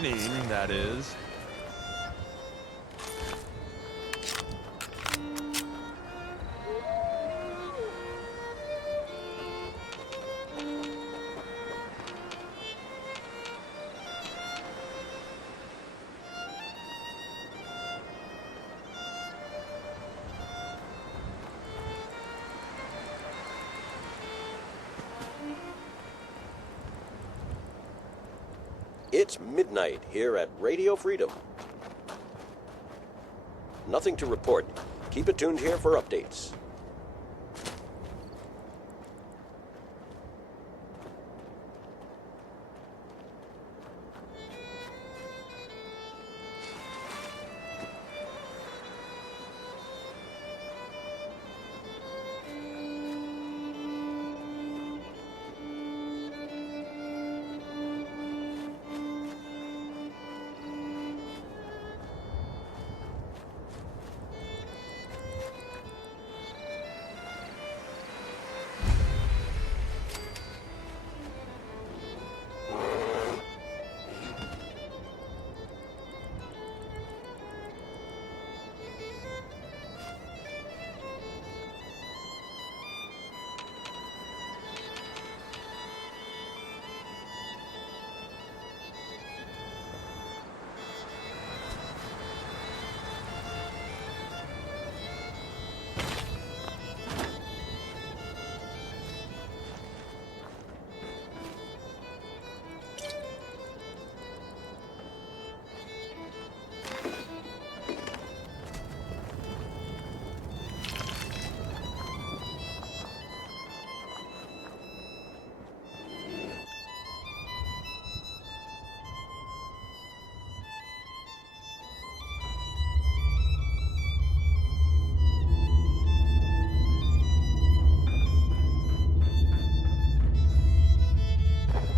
winning, that is. It's midnight here at Radio Freedom. Nothing to report. Keep it tuned here for updates.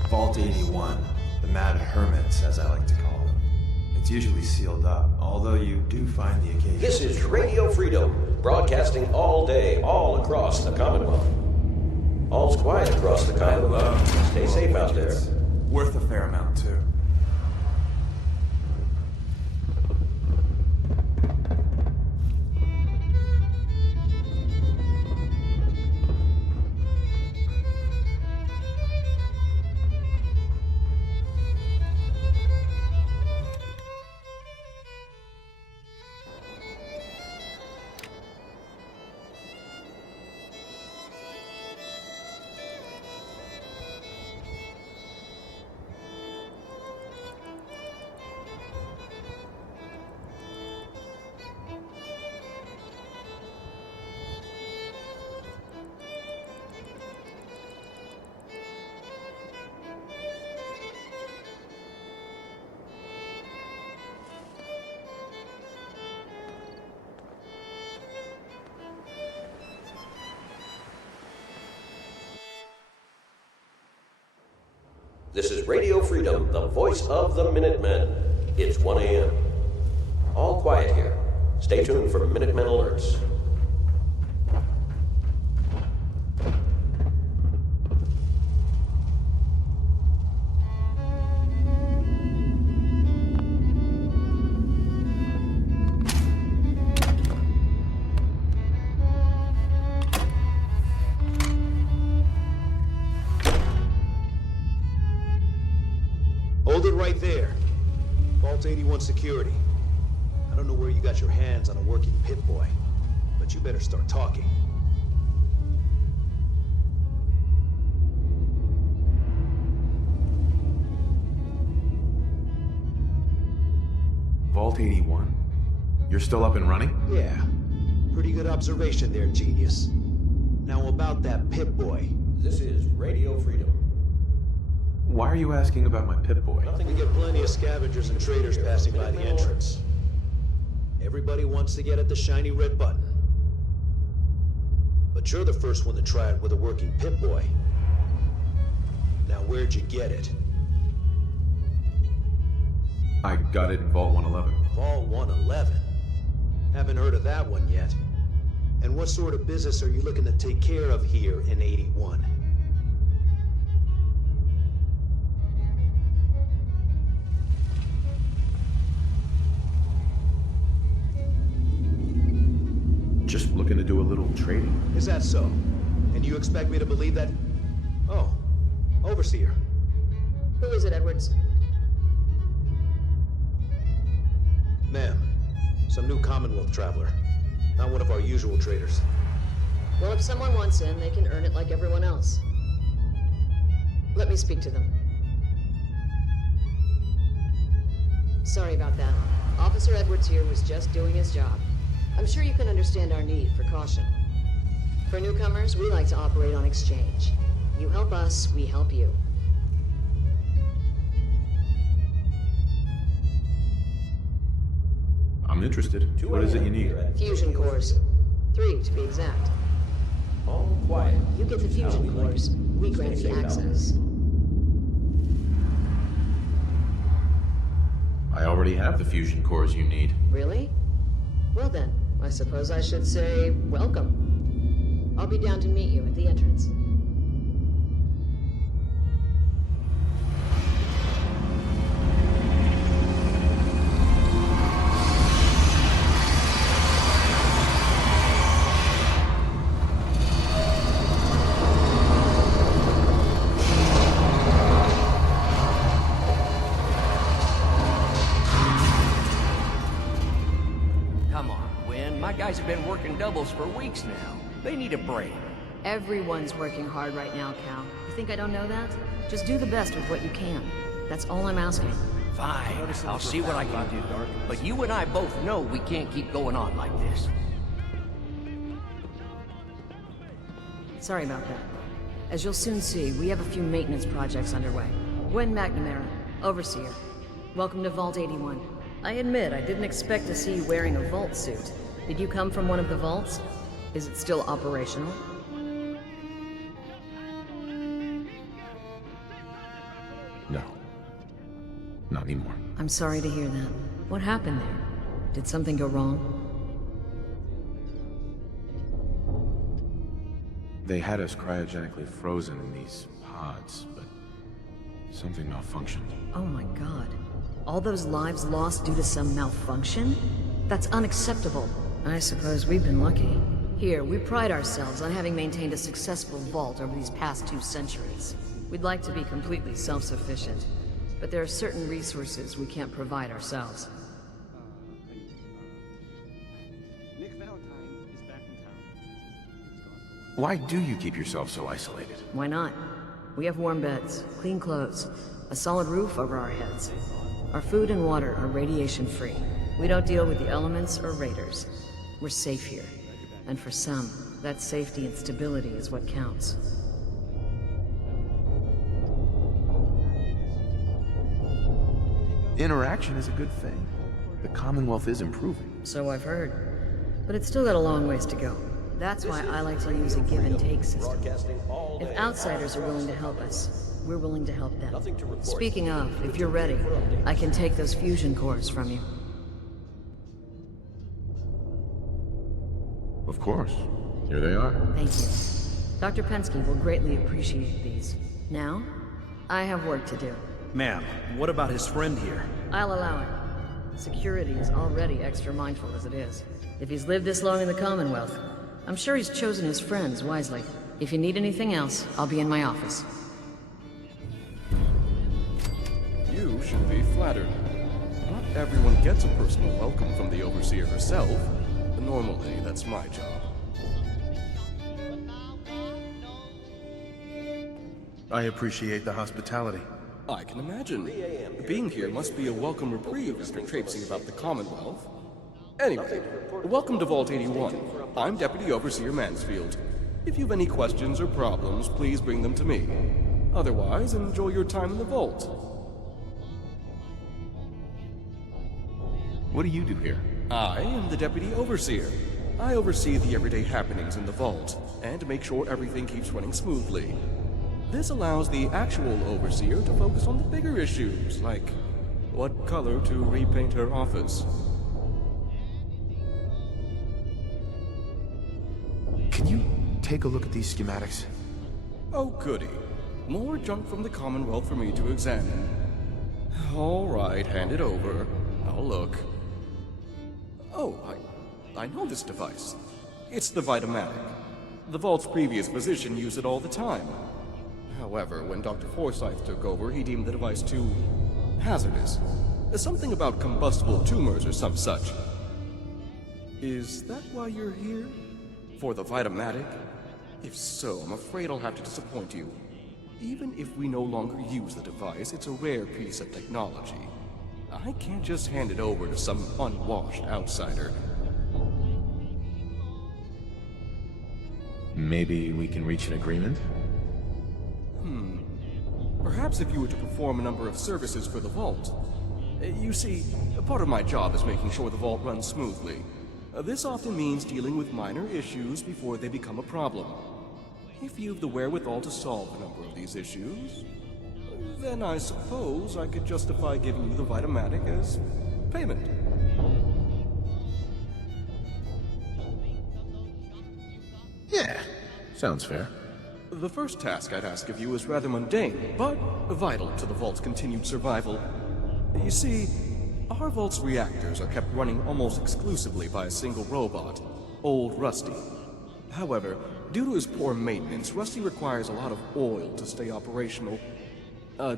Vault 81, the Mad Hermits, as I like to call them. It's usually sealed up, although you do find the occasion. This is Radio Freedom, broadcasting all day, all across the Commonwealth. All's quiet across the Commonwealth. Stay safe out there. Worth a fair amount, too. This is Radio Freedom, the voice of the Minutemen. It's 1 a.m. All quiet here. Stay tuned for Minutemen alerts. Hold it right there. Vault 81 security. I don't know where you got your hands on a working Pip-Boy, but you better start talking. Vault 81. You're still up and running? Yeah. Pretty good observation there, genius. Now about that Pip-Boy. This is Radio Freedom. Why are you asking about my Pip-Boy? We get plenty of scavengers and traders passing by the entrance. Everybody wants to get at the shiny red button. But you're the first one to try it with a working Pip-Boy. Now where'd you get it? I got it in Vault 111. Vault 111? Haven't heard of that one yet. And what sort of business are you looking to take care of here in 81? do a little trading. Is that so? And you expect me to believe that? Oh, Overseer. Who is it, Edwards? Ma'am, some new Commonwealth traveler. Not one of our usual traders. Well, if someone wants in, they can earn it like everyone else. Let me speak to them. Sorry about that. Officer Edwards here was just doing his job. I'm sure you can understand our need for caution. For newcomers, we like to operate on exchange. You help us, we help you. I'm interested. What is it you need? Fusion cores. 3, to be exact. All quiet. You get the fusion cores. We grant the access. I already have the fusion cores you need. Really? Well then, I suppose I should say welcome. I'll be down to meet you at the entrance. Come on, Gwen. My guys have been working doubles for weeks now. They need a break. Everyone's working hard right now, Cal. You think I don't know that? Just do the best with what you can. That's all I'm asking. Fine, I'll see what I can do. But you and I both know we can't keep going on like this. Sorry about that. As you'll soon see, we have a few maintenance projects underway. Gwen McNamara, Overseer. Welcome to Vault 81. I admit, I didn't expect to see you wearing a vault suit. Did you come from one of the vaults? Is it still operational? No. Not anymore. I'm sorry to hear that. What happened there? Did something go wrong? They had us cryogenically frozen in these pods, but something malfunctioned. Oh my god. All those lives lost due to some malfunction? That's unacceptable. I suppose we've been lucky. Here, we pride ourselves on having maintained a successful vault over these past 2 centuries. We'd like to be completely self-sufficient, but there are certain resources we can't provide ourselves. Nick Valentine is back in town. Why do you keep yourself so isolated? Why not? We have warm beds, clean clothes, a solid roof over our heads. Our food and water are radiation-free. We don't deal with the elements or raiders. We're safe here. And for some, that safety and stability is what counts. Interaction is a good thing. The Commonwealth is improving. So I've heard. But it's still got a long ways to go. That's why I like to use a give-and-take system. Broadcasting all day. If outsiders are willing to help us, we're willing to help them. Nothing to report. Speaking of, if you're ready, I can take those fusion cores from you. Of course. Here they are. Thank you. Dr. Pensky will greatly appreciate these. Now, I have work to do. Ma'am, what about his friend here? I'll allow it. Security is already extra mindful as it is. If he's lived this long in the Commonwealth, I'm sure he's chosen his friends wisely. If you need anything else, I'll be in my office. You should be flattered. Not everyone gets a personal welcome from the Overseer herself. Normally, that's my job. I appreciate the hospitality. I can imagine. Being here must be a welcome reprieve after traipsing about the Commonwealth. Anyway, welcome to Vault 81. I'm Deputy Overseer Mansfield. If you have any questions or problems, please bring them to me. Otherwise, enjoy your time in the vault. What do you do here? I am the Deputy Overseer. I oversee the everyday happenings in the vault, and make sure everything keeps running smoothly. This allows the actual Overseer to focus on the bigger issues, like what color to repaint her office. Can you take a look at these schematics? Oh, goody. More junk from the Commonwealth for me to examine. All right, hand it over. I'll look. Oh, I know this device. It's the Vitamatic. The Vault's previous physician used it all the time. However, when Dr. Forsyth took over, he deemed the device too hazardous. Something about combustible tumors or some such. Is that why you're here? For the Vitamatic? If so, I'm afraid I'll have to disappoint you. Even if we no longer use the device, it's a rare piece of technology. I can't just hand it over to some unwashed outsider. Maybe we can reach an agreement? Perhaps if you were to perform a number of services for the Vault. You see, part of my job is making sure the Vault runs smoothly. This often means dealing with minor issues before they become a problem. If you've the wherewithal to solve a number of these issues, then I suppose I could justify giving you the Vitamatic as payment. Yeah, sounds fair. The first task I'd ask of you is rather mundane, but vital to the Vault's continued survival. You see, our Vault's reactors are kept running almost exclusively by a single robot, Old Rusty. However, due to his poor maintenance, Rusty requires a lot of oil to stay operational. A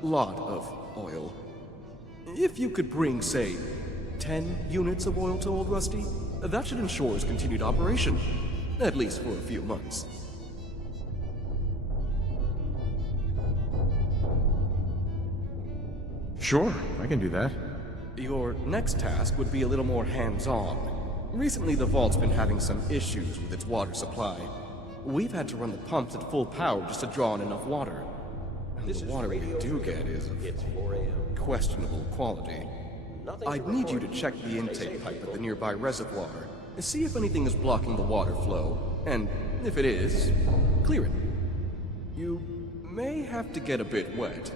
lot of oil. If you could bring, say, 10 units of oil to Old Rusty, that should ensure his continued operation. At least for a few months. Sure, I can do that. Your next task would be a little more hands-on. Recently, the Vault's been having some issues with its water supply. We've had to run the pumps at full power just to draw in enough water. And the water we do get is of questionable quality. I'd need you to check the intake pipe at the nearby reservoir and see if anything is blocking the water flow, and if it is, clear it. You may have to get a bit wet.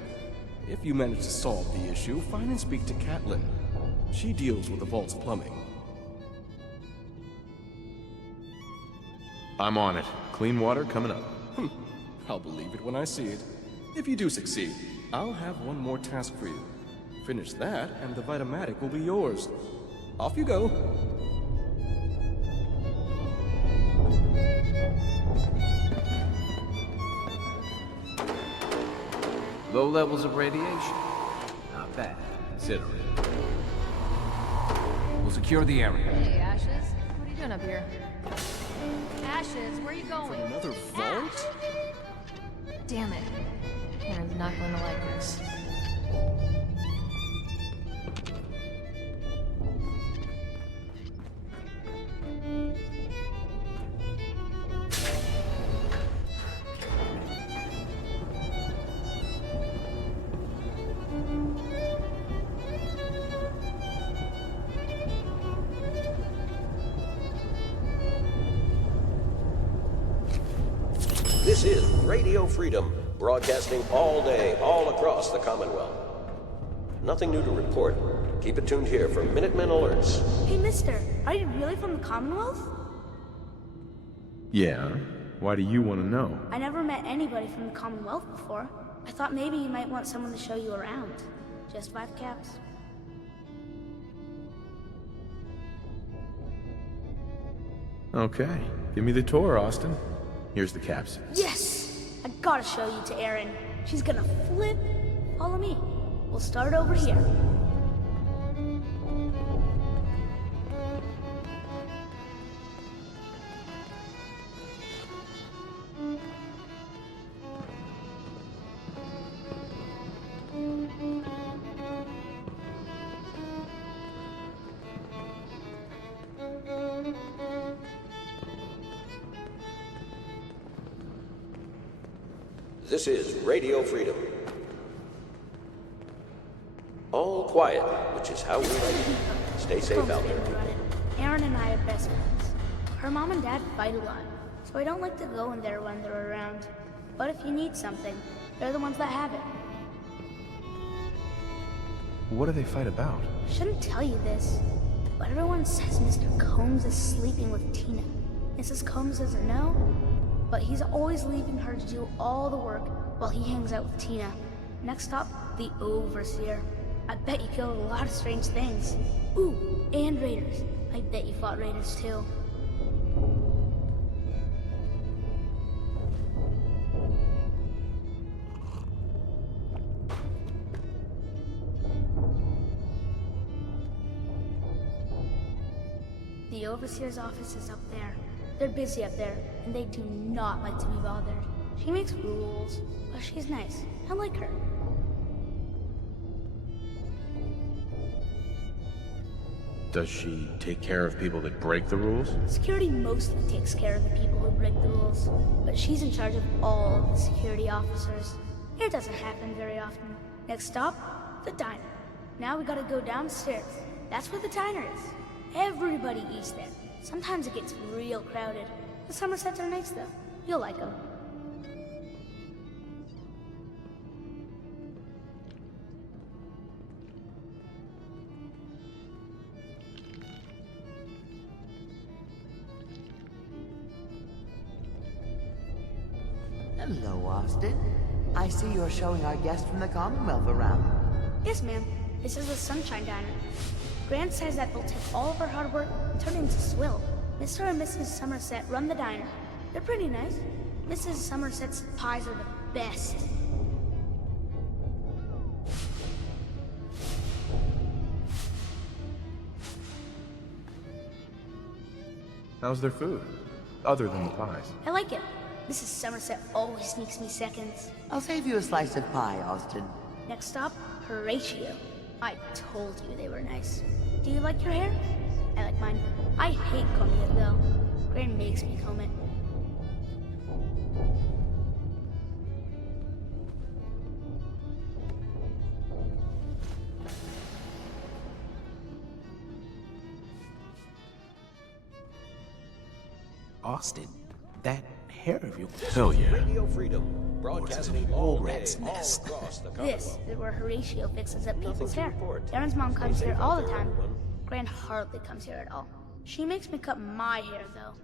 If you manage to solve the issue, find and speak to Catelyn. She deals with the Vault's plumbing. I'm on it. Clean water coming up. I'll believe it when I see it. If you do succeed, I'll have one more task for you. Finish that, and the Vitamatic will be yours. Off you go. Low levels of radiation. Not bad, considering. We'll secure the area. Hey, Ashes. What are you doing up here? Ashes, where are you going? Another vault? Damn it. Karen's not going to like this. This is Radio Freedom, broadcasting all day, all across the Commonwealth. Nothing new to report. Keep it tuned here for Minutemen alerts. Hey, mister, are you really from the Commonwealth? Yeah? Why do you want to know? I never met anybody from the Commonwealth before. I thought maybe you might want someone to show you around. Just 5 caps. Okay. Give me the tour, Austin. Here's the caps. Yes! I gotta show you to Erin. She's gonna flip. Follow me. We'll start over here. This is Radio Freedom. All quiet, which is how we like it. Stay safe out there. Erin and I are best friends. Her mom and dad fight a lot, so I don't like to go in there when they're around. But if you need something, they're the ones that have it. What do they fight about? Shouldn't tell you this, but everyone says Mr. Combs is sleeping with Tina. Mrs. Combs doesn't know, but he's always leaving her to do all the work while he hangs out with Tina. Next stop, the Overseer. I bet you killed a lot of strange things. Ooh, and raiders. I bet you fought raiders too. The overseer's office is up there. They're busy up there, and they do not like to be bothered. She makes rules, but she's nice. I like her. Does she take care of people that break the rules? Security mostly takes care of the people who break the rules, but she's in charge of all of the security officers. It doesn't happen very often. Next stop, the diner. Now we gotta go downstairs. That's where the diner is. Everybody eats there. Sometimes it gets real crowded. The Somersets are nice though. You'll like them. Hello, Austin. I see you're showing our guest from the Commonwealth around. Yes, ma'am. This is the Sunshine Diner. Grant says that they'll take all of our hard work and turn it into swill. Mr. and Mrs. Somerset run the diner. They're pretty nice. Mrs. Somerset's pies are the best. How's their food? Other than the pies. I like it. Mrs. Somerset always sneaks me seconds. I'll save you a slice of pie, Austin. Next stop, Horatio. I told you they were nice. Do you like your hair? I like mine. I hate combing it though. Gran makes me comb it. Austin, that hair of yours. Hell yeah. Radio Freedom, broadcasting all day, rat's all nest. across the This Commonwealth. is where Horatio fixes up people's to hair. report. Darren's mom comes Stay here safe all out the there, time. everyone. Gran hardly comes here at all. She makes me cut my hair though.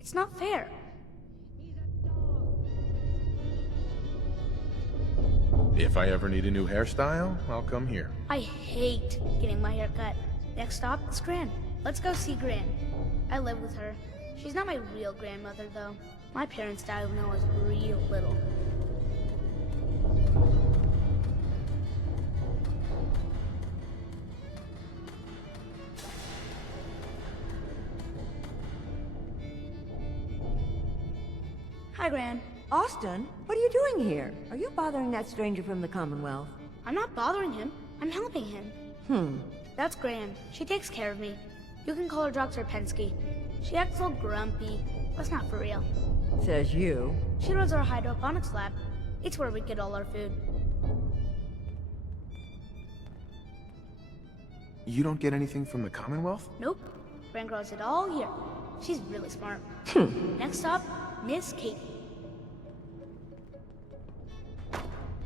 It's not fair. If I ever need a new hairstyle, I'll come here. I hate getting my hair cut. Next stop is Gran. Let's go see Gran. I live with her. She's not my real grandmother though. My parents died when I was real little. Hi, Gran. Austin, what are you doing here? Are you bothering that stranger from the Commonwealth? I'm not bothering him. I'm helping him. That's Gran. She takes care of me. You can call her Dr. Pensky. She acts all grumpy. That's not for real. Says you. She runs our hydroponics lab. It's where we get all our food. You don't get anything from the Commonwealth? Nope. Gran grows it all here. She's really smart. Next stop, Miss Katie.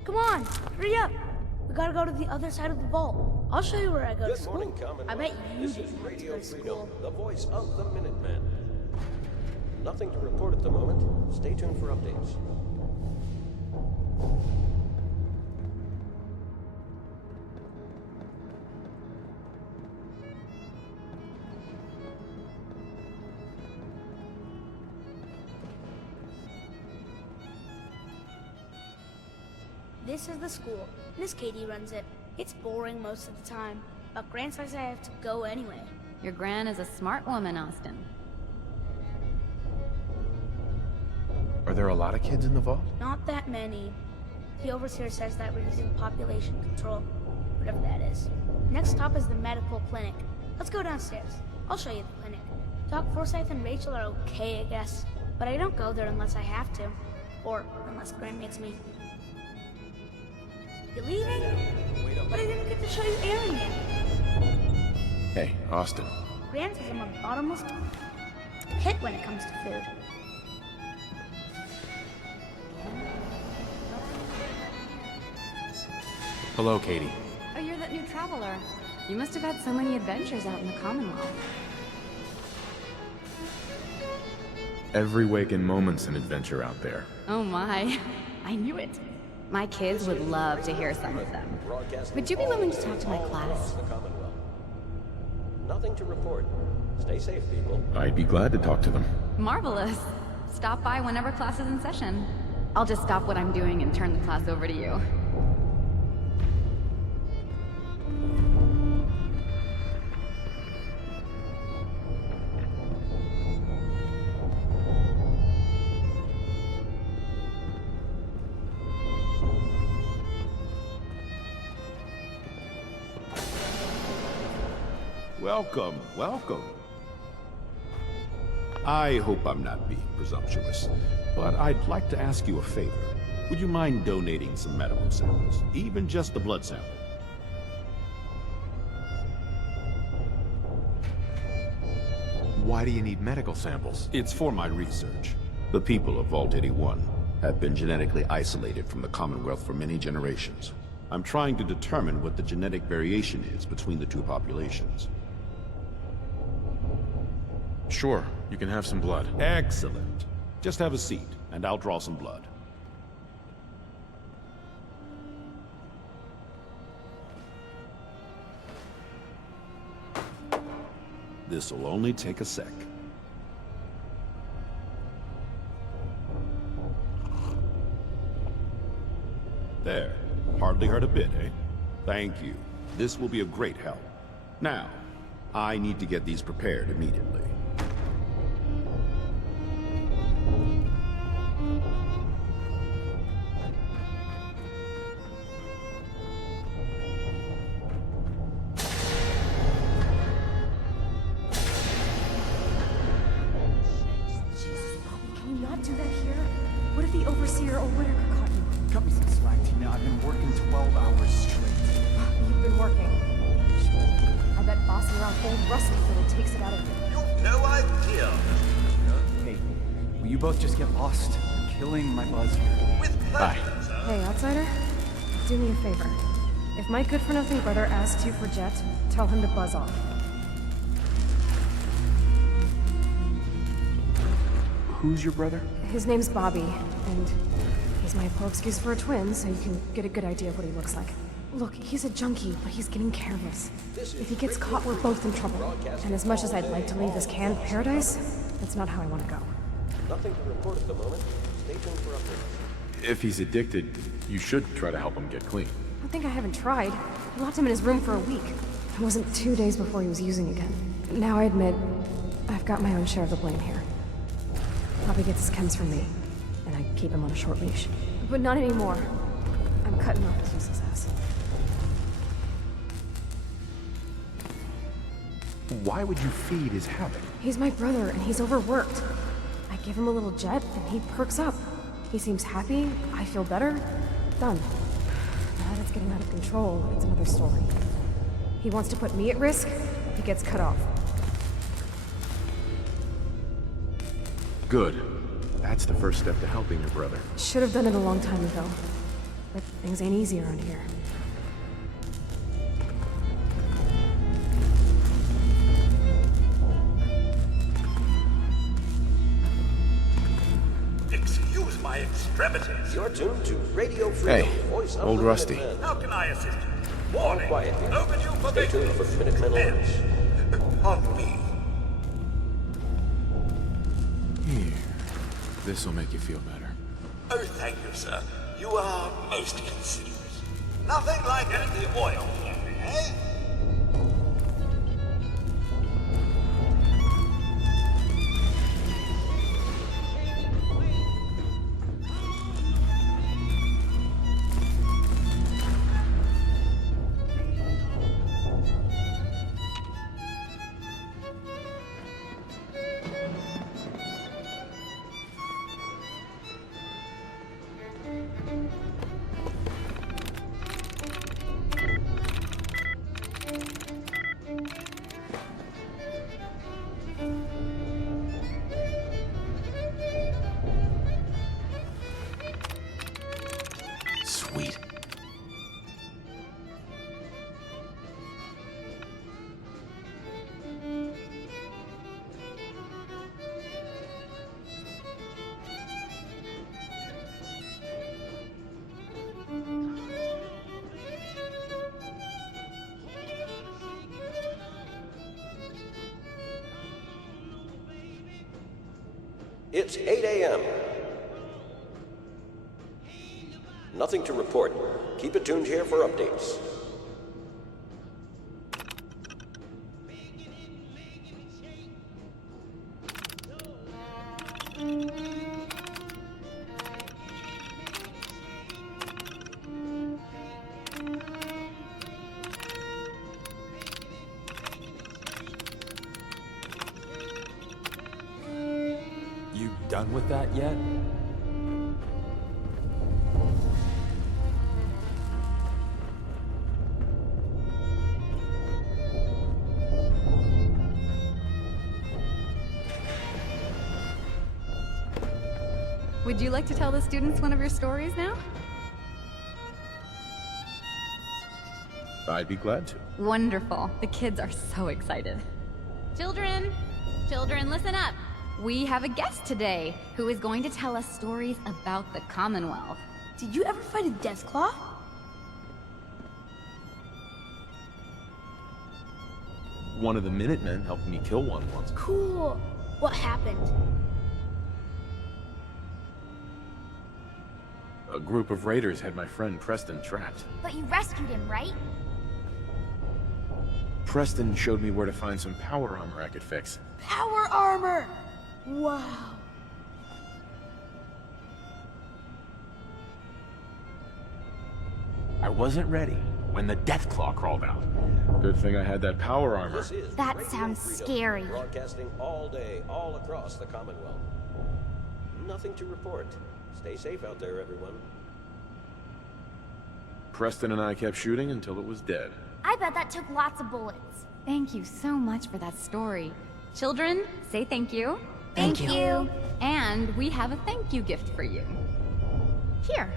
Come on, hurry up. We gotta go to the other side of the vault. I'll show you where I go to Good school. morning, Commonwealth. I bet you This is didn't want to Radio go to Freedom, school. the voice of the Minutemen. Nothing to report at the moment. Stay tuned for updates. This is the school. Miss Katie runs it. It's boring most of the time, but Gran says I have to go anyway. Your Gran is a smart woman, Austin. Are there a lot of kids in the vault? Not that many. The overseer says that we're using population control, whatever that is. Next stop is the medical clinic. Let's go downstairs. I'll show you the clinic. Doc Forsyth and Rachel are okay, I guess, but I don't go there unless I have to, or unless Gran makes me. You leaving? But I didn't get to show you Aaron yet. Hey, Austin. Gran says I'm a bottomless pit when it comes to food. Hello, Katie. Oh, you're that new traveler. You must have had so many adventures out in the Commonwealth. Every waking moment's an adventure out there. Oh my. I knew it. My kids would love to hear some of them. Would you be willing to talk to my class? The Commonwealth. Nothing to report. Stay safe, people. I'd be glad to talk to them. Marvelous. Stop by whenever class is in session. I'll just stop what I'm doing and turn the class over to you. Welcome, welcome. I hope I'm not being presumptuous, but I'd like to ask you a favor. Would you mind donating some medical samples? Even just a blood sample? Why do you need medical samples? It's for my research. The people of Vault 81 have been genetically isolated from the Commonwealth for many generations. I'm trying to determine what the genetic variation is between the two populations. Sure, you can have some blood. Excellent. Just have a seat, and I'll draw some blood. This'll only take a sec. There. Hardly hurt a bit, eh? Thank you. This will be of great help. Now, I need to get these prepared immediately. Can you not do that here? What if the Overseer or Whitaker caught you? Cut me some slack, Tina. I've been working 12 hours straight. You've been working. Sure. I bet bossing around old Rusty really takes it out of you. You've no idea. Hey, will you both just get lost? I'm killing my buzz here. With Bye. Hey, outsider. Do me a favor. If my good-for-nothing brother asks you for Jet, tell him to buzz off. Who's your brother? His name's Bobby, and he's my poor excuse for a twin, so you can get a good idea of what he looks like. Look, he's a junkie, but he's getting careless. If he gets caught, we're both in trouble. And as much as I'd like to leave this canned paradise, that's not how I want to go. Nothing to report at the moment. Stay tuned for updates. If he's addicted, you should try to help him get clean. I think I haven't tried. I locked him in his room for a week. It wasn't 2 days before he was using again. Now I admit, I've got my own share of the blame here. Bobby gets his chems from me, and I keep him on a short leash. But not anymore. I'm cutting off his useless ass. Why would you feed his habit? He's my brother, and he's overworked. I give him a little Jet, and he perks up. He seems happy, I feel better. Done. Now that it's getting out of control, it's another story. He wants to put me at risk, he gets cut off. Good. That's the first step to helping your brother. Should have done it a long time ago. But things ain't easy around here. Excuse my extremities. You're tuned to Radio Freedom, Hey, voice of old the Rusty. Minutemen. How can I assist you? Warning. Quiet here. Overdue for Stay tuned for Minutemen alerts. Pardon me. Here. This'll make you feel better. Oh, thank you, sir. You are most considerate. Nothing like any oil, eh? Sweet. It's 8 a.m. Nothing to report. Keep it tuned here for updates. done with that yet? Would you like to tell the students one of your stories now? I'd be glad to. Wonderful. The kids are so excited. Children! Children, listen up! We have a guest today who is going to tell us stories about the Commonwealth. Did you ever fight a Deathclaw? One of the Minutemen helped me kill one once. Cool. What happened? A group of raiders had my friend Preston trapped. But you rescued him, right? Preston showed me where to find some power armor I could fix. Power armor! Wow. I wasn't ready when the Deathclaw crawled out. Good thing I had that power armor. That sounds scary. Broadcasting all day, all across the Commonwealth. Nothing to report. Stay safe out there, everyone. Preston and I kept shooting until it was dead. I bet that took lots of bullets. Thank you so much for that story. Children, say thank you. Thank you. And we have a thank you gift for you. Here.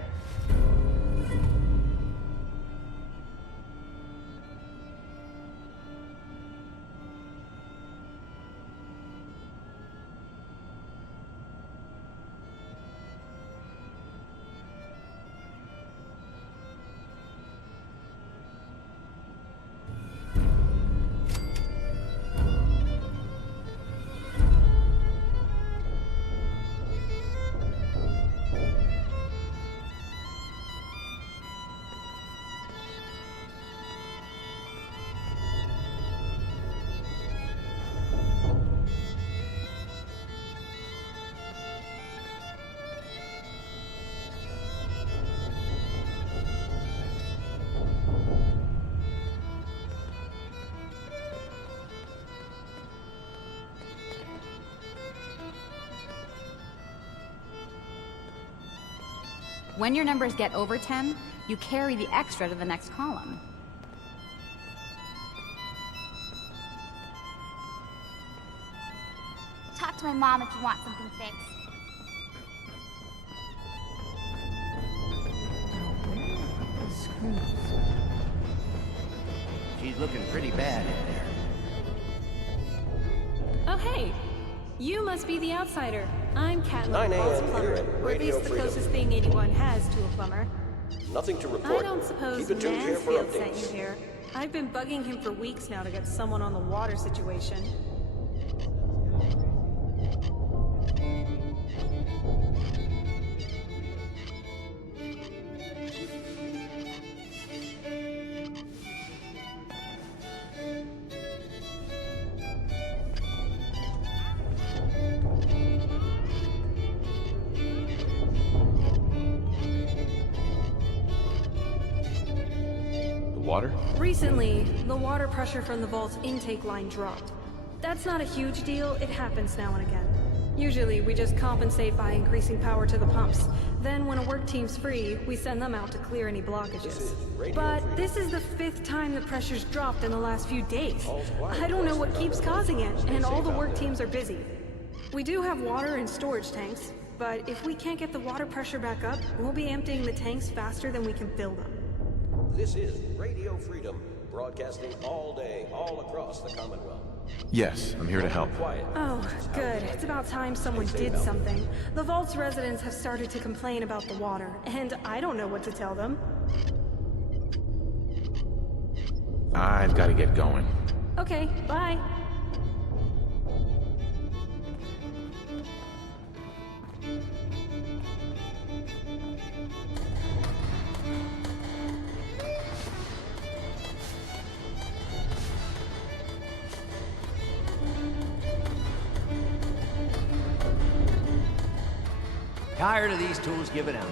When your numbers get over 10, you carry the extra to the next column. Talk to my mom if you want something fixed. She's looking pretty bad in there. Oh, hey! You must be the outsider. I'm 9 Catelyn, a.m. Falls here plumber, at or at Radio least the Freedom. closest thing anyone has to a plumber. Nothing to I report. don't suppose Keep it tuned here for Mansfield sent you updates. here. I've been bugging him for weeks now to get someone on the water situation. Water? Recently, the water pressure from the vault's intake line dropped. That's not a huge deal, it happens now and again. Usually, we just compensate by increasing power to the pumps. Then, when a work team's free, we send them out to clear any blockages. But this is the 5th time the pressure's dropped in the last few days. I don't know what keeps causing it, and all the work teams are busy. We do have water in storage tanks, but if we can't get the water pressure back up, we'll be emptying the tanks faster than we can fill them. This is Radio Freedom, broadcasting all day, all across the Commonwealth. Yes, I'm here to help. Oh, good. It's about time someone did something. The Vault's residents have started to complain about the water, and I don't know what to tell them. I've got to get going. Okay, bye. Tired of these tools giving out.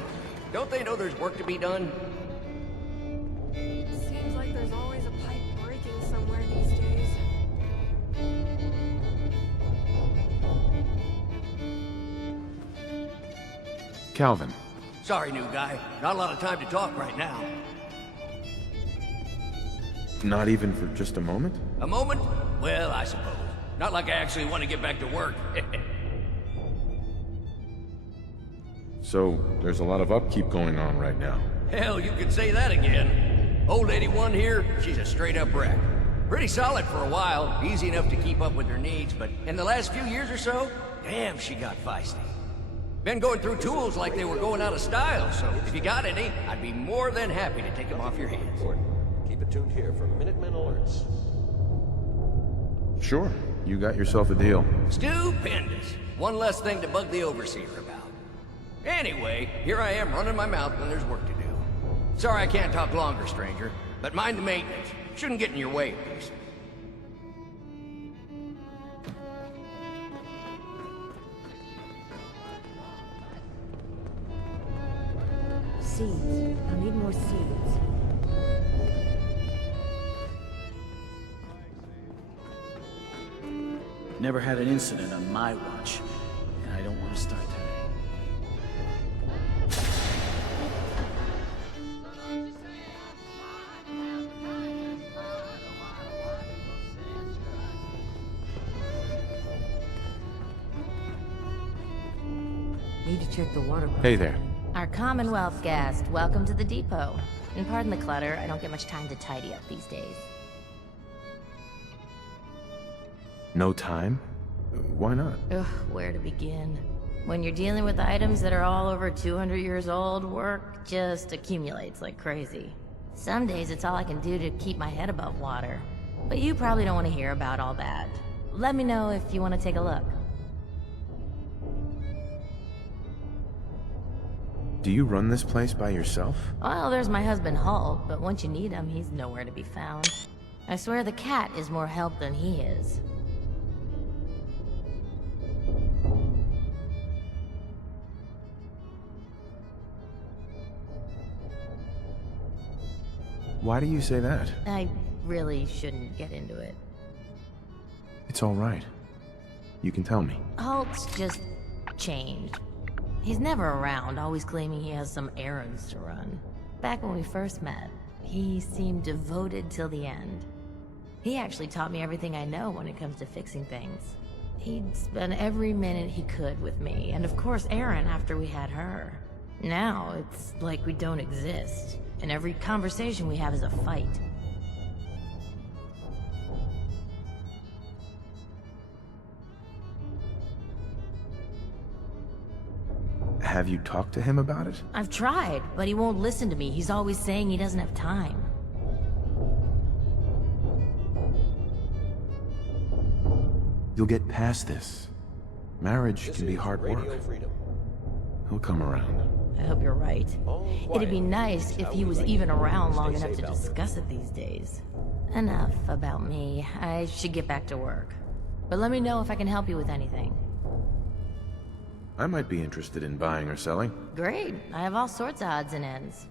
Don't they know there's work to be done? Seems like there's always a pipe breaking somewhere these days. Calvin. Sorry, new guy. Not a lot of time to talk right now. Not even for just a moment? A moment? Well, I suppose. Not like I actually want to get back to work. So, there's a lot of upkeep going on right now. Hell, you could say that again. Old 81 here, she's a straight-up wreck. Pretty solid for a while, easy enough to keep up with her needs, but in the last few years or so, damn, she got feisty. Been going through tools like they were going out of style, so if you got any, I'd be more than happy to take them off your hands. Keep it tuned here for Minutemen Alerts. Sure, you got yourself a deal. Stupendous. One less thing to bug the Overseer about. Anyway, here I am running my mouth when there's work to do. Sorry I can't talk longer, stranger, but mind the maintenance. Shouldn't get in your way, please. Seeds. I need more seeds. Never had an incident on my watch, and I don't want to start that. Need to check the water pressure. Hey there. Our Commonwealth guest, welcome to the depot. And pardon the clutter, I don't get much time to tidy up these days. No time? Why not? Ugh, where to begin? When you're dealing with items that are all over 200 years old, work just accumulates like crazy. Some days it's all I can do to keep my head above water. But you probably don't want to hear about all that. Let me know if you want to take a look. Do you run this place by yourself? Well, there's my husband Halt, but once you need him, he's nowhere to be found. I swear the cat is more help than he is. Why do you say that? I really shouldn't get into it. It's all right. You can tell me. Halt's just changed. He's never around, always claiming he has some errands to run. Back when we first met, he seemed devoted till the end. He actually taught me everything I know when it comes to fixing things. He'd spend every minute he could with me, and of course Erin after we had her. Now, it's like we don't exist, and every conversation we have is a fight. Have you talked to him about it? I've tried, but he won't listen to me. He's always saying he doesn't have time. You'll get past this. Marriage can be hard work. He'll come around. I hope you're right. It'd be nice if he was even around long enough to discuss it these days. Enough about me. I should get back to work. But let me know if I can help you with anything. I might be interested in buying or selling. Great. I have all sorts of odds and ends.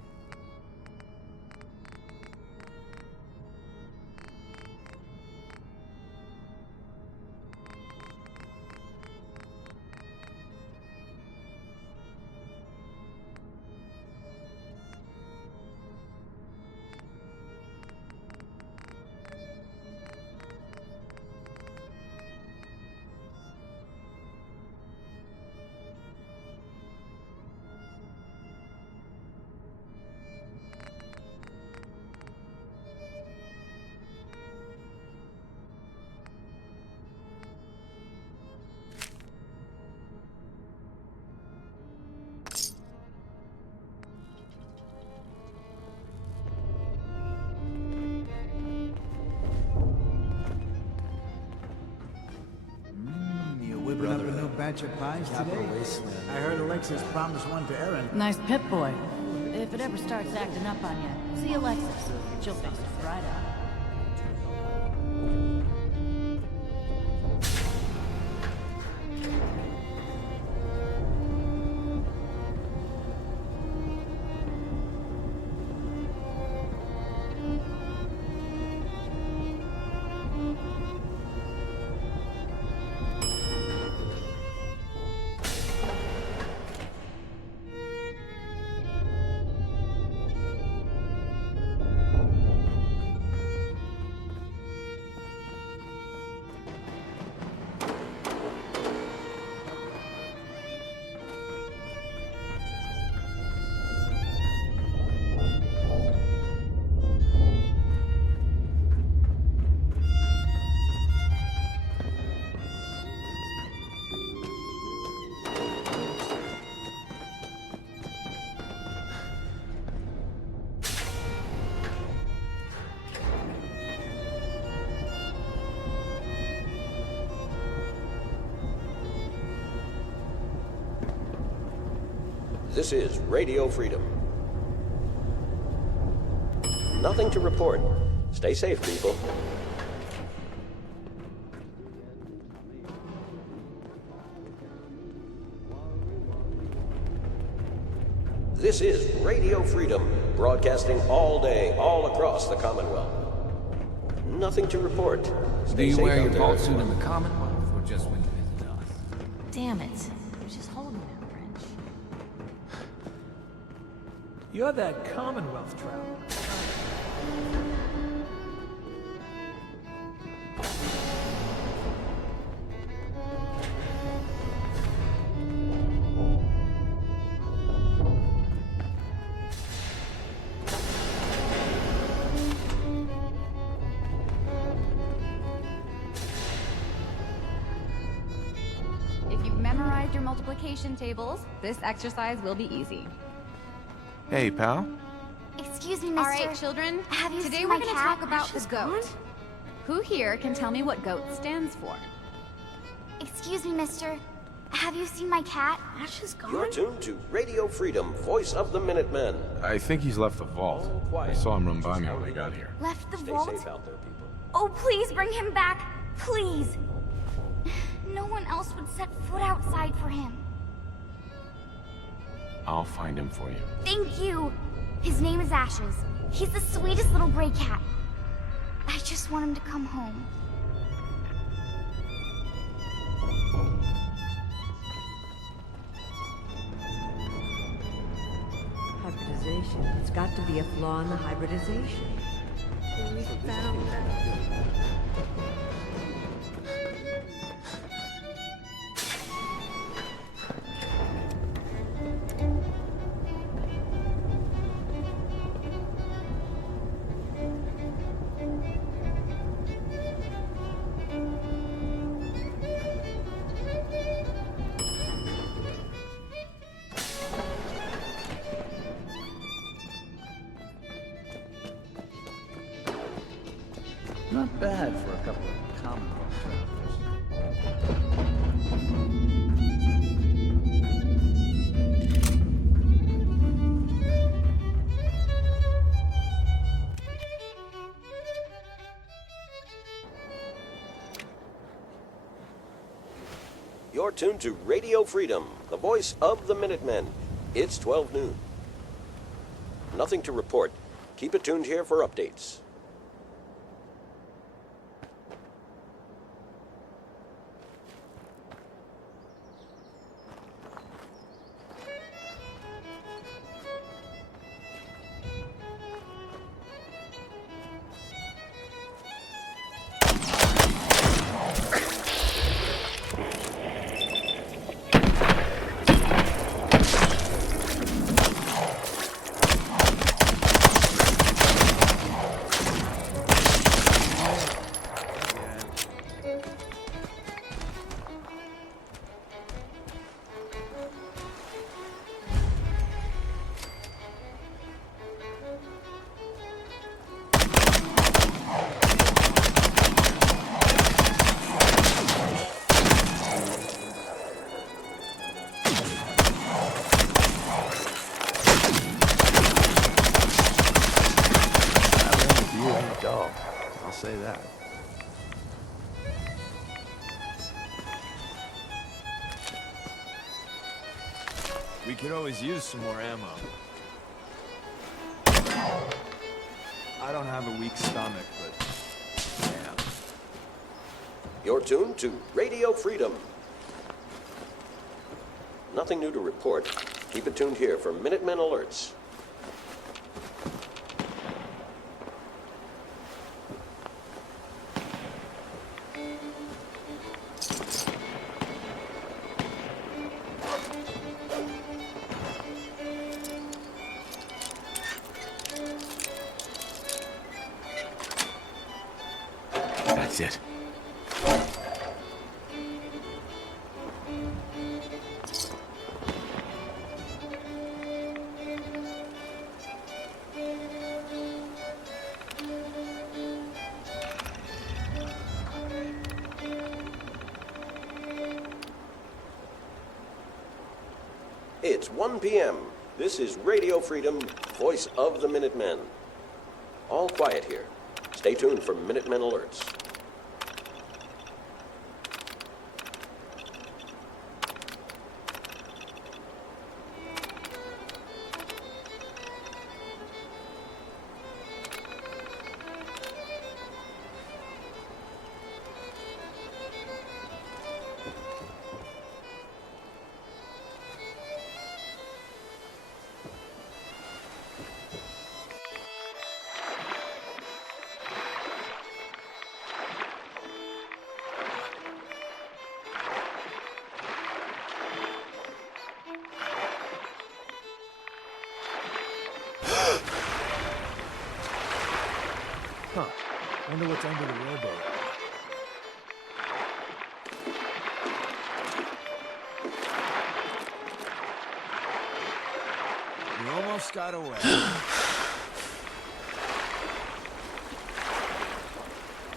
Whipping up a new batch of pies today? I heard Alexis promised one to Erin. Nice pit boy. If it ever starts acting up on you, see Alexis. She'll fix it right up. This is Radio Freedom. Nothing to report. Stay safe, people. This is Radio Freedom, broadcasting all day, all across the Commonwealth. Nothing to report. Stay Do you safe wear out your there, vault everyone. suit in the Commonwealth, or just when you visit us? Damn it. I was just holding that wrench. You're that Commonwealth traveler. If you've memorized your multiplication tables, this exercise will be easy. Hey, pal. Excuse me, mister. All right, children. Have you Today seen we're my going to cat? talk about Ashley's the goat. gone? Who here can tell me what GOAT stands for? Excuse me, mister. Have you seen my cat? Ash is gone. You're tuned to Radio Freedom, voice of the Minutemen. I think he's left the vault. I saw him run by me when I got here. Left the Stay vault? safe out there, people. Oh, please bring him back. Please. No one else would set foot outside for him. I'll find him for you. Thank you. His name is Ashes. He's the sweetest little gray cat. I just want him to come home. Hybridization. It's got to be a flaw in the hybridization. We found that. Not bad for a couple of Commonwealth travelers. You're tuned to Radio Freedom, the voice of the Minutemen. It's 12 noon. Nothing to report. Keep it tuned here for updates. I'll say that. We could always use some more ammo. I don't have a weak stomach, but yeah. You're tuned to Radio Freedom. Nothing new to report. Keep it tuned here for Minutemen alerts. That's it. It's 1 p.m. This is Radio Freedom, voice of the Minutemen. All quiet here. Stay tuned for Minutemen alerts. Huh. Wonder what's under the rowboat. You almost got away.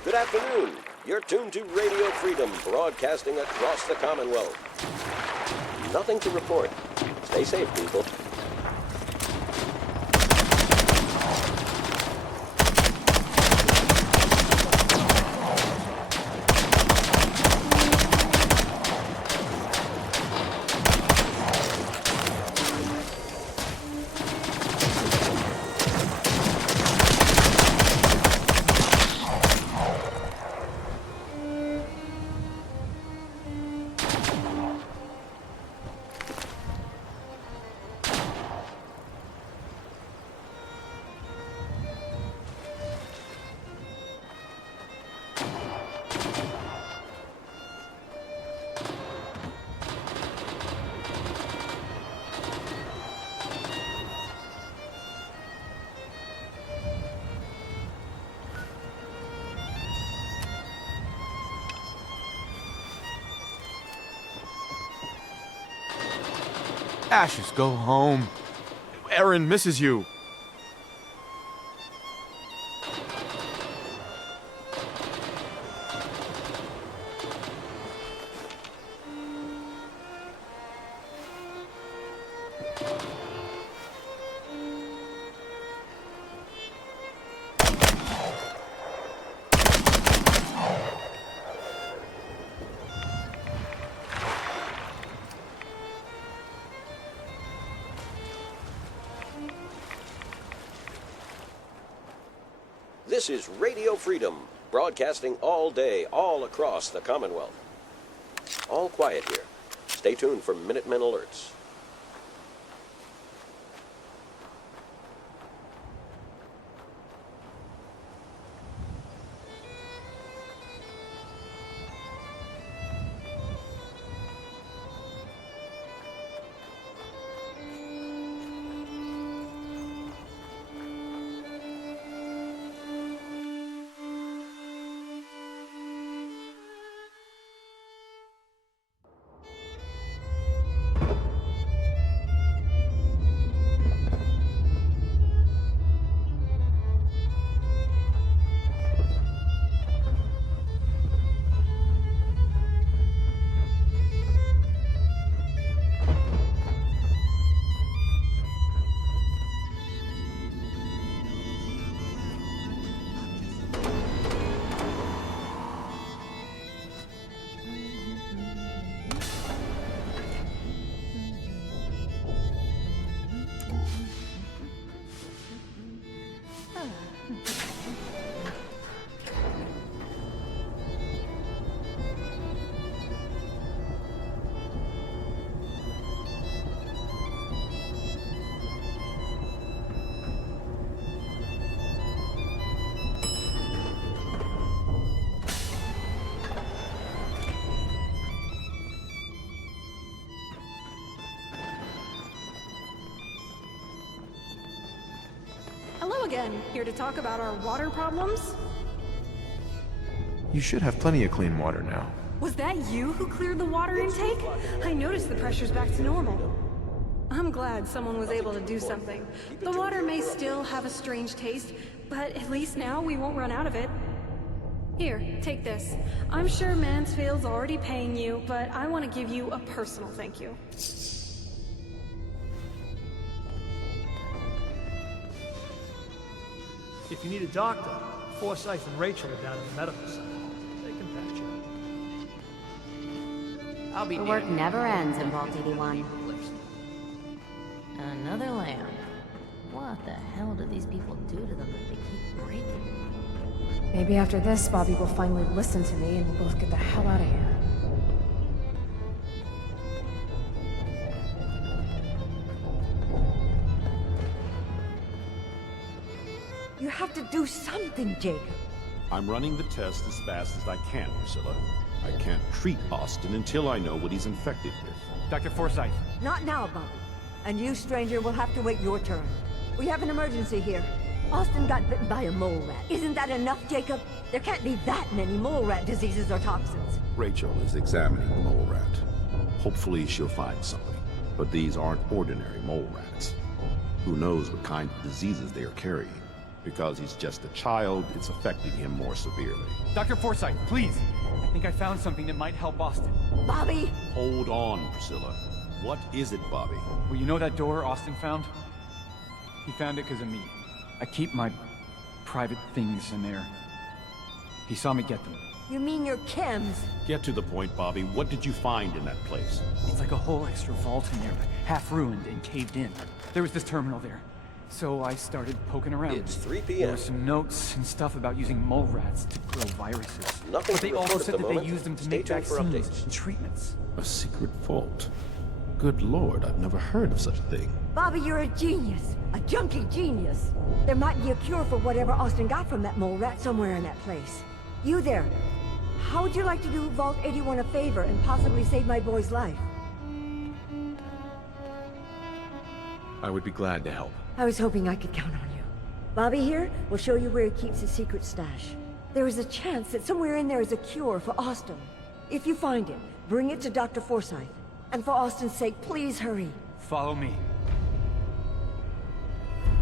Good afternoon. You're tuned to Radio Freedom, broadcasting across the Commonwealth. Nothing to report. Stay safe, people. Ashes, go home. Aaron misses you. This is Radio Freedom, broadcasting all day, all across the Commonwealth. All quiet here. Stay tuned for Minutemen alerts. Hello again. Here to talk about our water problems? You should have plenty of clean water now. Was that you who cleared the water intake? I noticed the pressure's back to normal. I'm glad someone was able to do something. The water may still have a strange taste, but at least now we won't run out of it. Here, take this. I'm sure Mansfield's already paying you, but I want to give you a personal thank you. If you need a doctor, Forsyth and Rachel are down in the medical center. They can patch you up. I'll be The work never ends in Vault 81. Another lamp. What the hell do these people do to them that they keep breaking? Maybe after this, Bobby will finally listen to me and we'll both get the hell out of here. You have to do something, Jacob. I'm running the test as fast as I can, Priscilla. I can't treat Austin until I know what he's infected with. Dr. Forsyth. Not now, Bobby. And you, stranger, will have to wait your turn. We have an emergency here. Austin got bitten by a mole rat. Isn't that enough, Jacob? There can't be that many mole rat diseases or toxins. Rachel is examining the mole rat. Hopefully she'll find something. But these aren't ordinary mole rats. Who knows what kind of diseases they are carrying? Because he's just a child, it's affecting him more severely. Dr. Forsyth, please! I think I found something that might help Austin. Bobby! Hold on, Priscilla. What is it, Bobby? Well, you know that door Austin found? He found it because of me. I keep my private things in there. He saw me get them. You mean your chems? Get to the point, Bobby. What did you find in that place? It's like a whole extra vault in there, but half ruined and caved in. There was this terminal there. So I started poking around. It's 3 p.m. There were some notes and stuff about using mole rats to grow viruses. Nothing but they to also report at said the that they moment. used them to Stay make tuned for vaccines updates. and treatments. A secret vault? Good Lord, I've never heard of such a thing. Bobby, you're a genius. A junkie genius. There might be a cure for whatever Austin got from that mole rat somewhere in that place. You there. How would you like to do Vault 81 a favor and possibly save my boy's life? I would be glad to help. I was hoping I could count on you. Bobby here will show you where he keeps his secret stash. There is a chance that somewhere in there is a cure for Austin. If you find it, bring it to Dr. Forsyth. And for Austin's sake, please hurry. Follow me.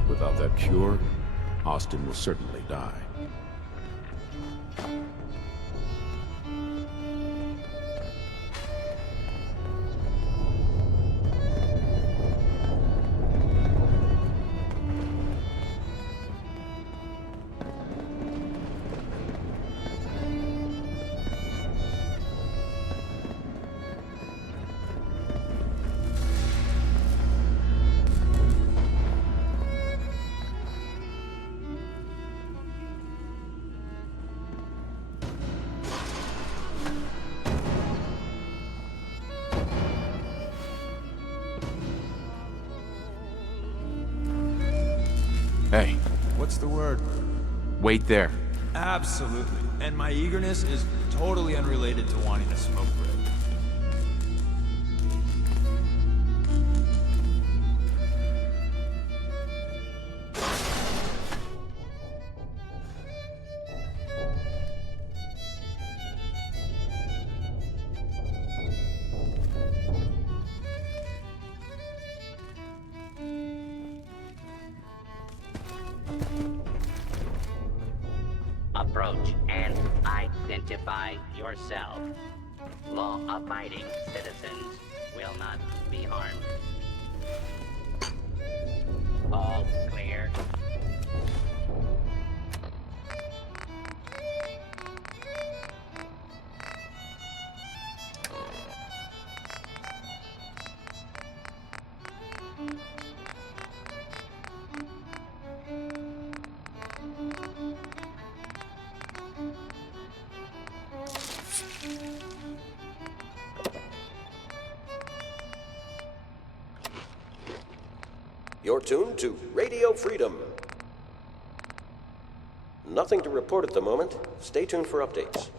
Without that cure, Austin will certainly die. Hey, What's the word? wait there. Absolutely. And my eagerness is totally unrelated to wanting to smoke break. Approach and identify yourself. Law-abiding citizens will not be harmed. All clear. You're tuned to Radio Freedom. Nothing to report at the moment. Stay tuned for updates.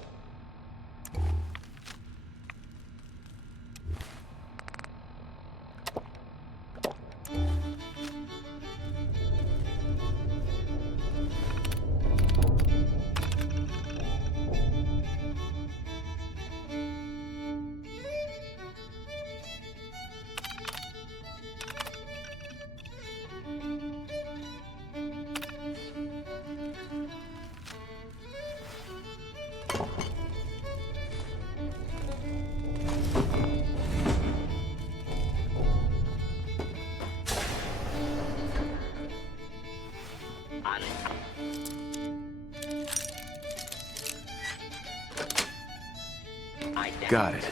Got it.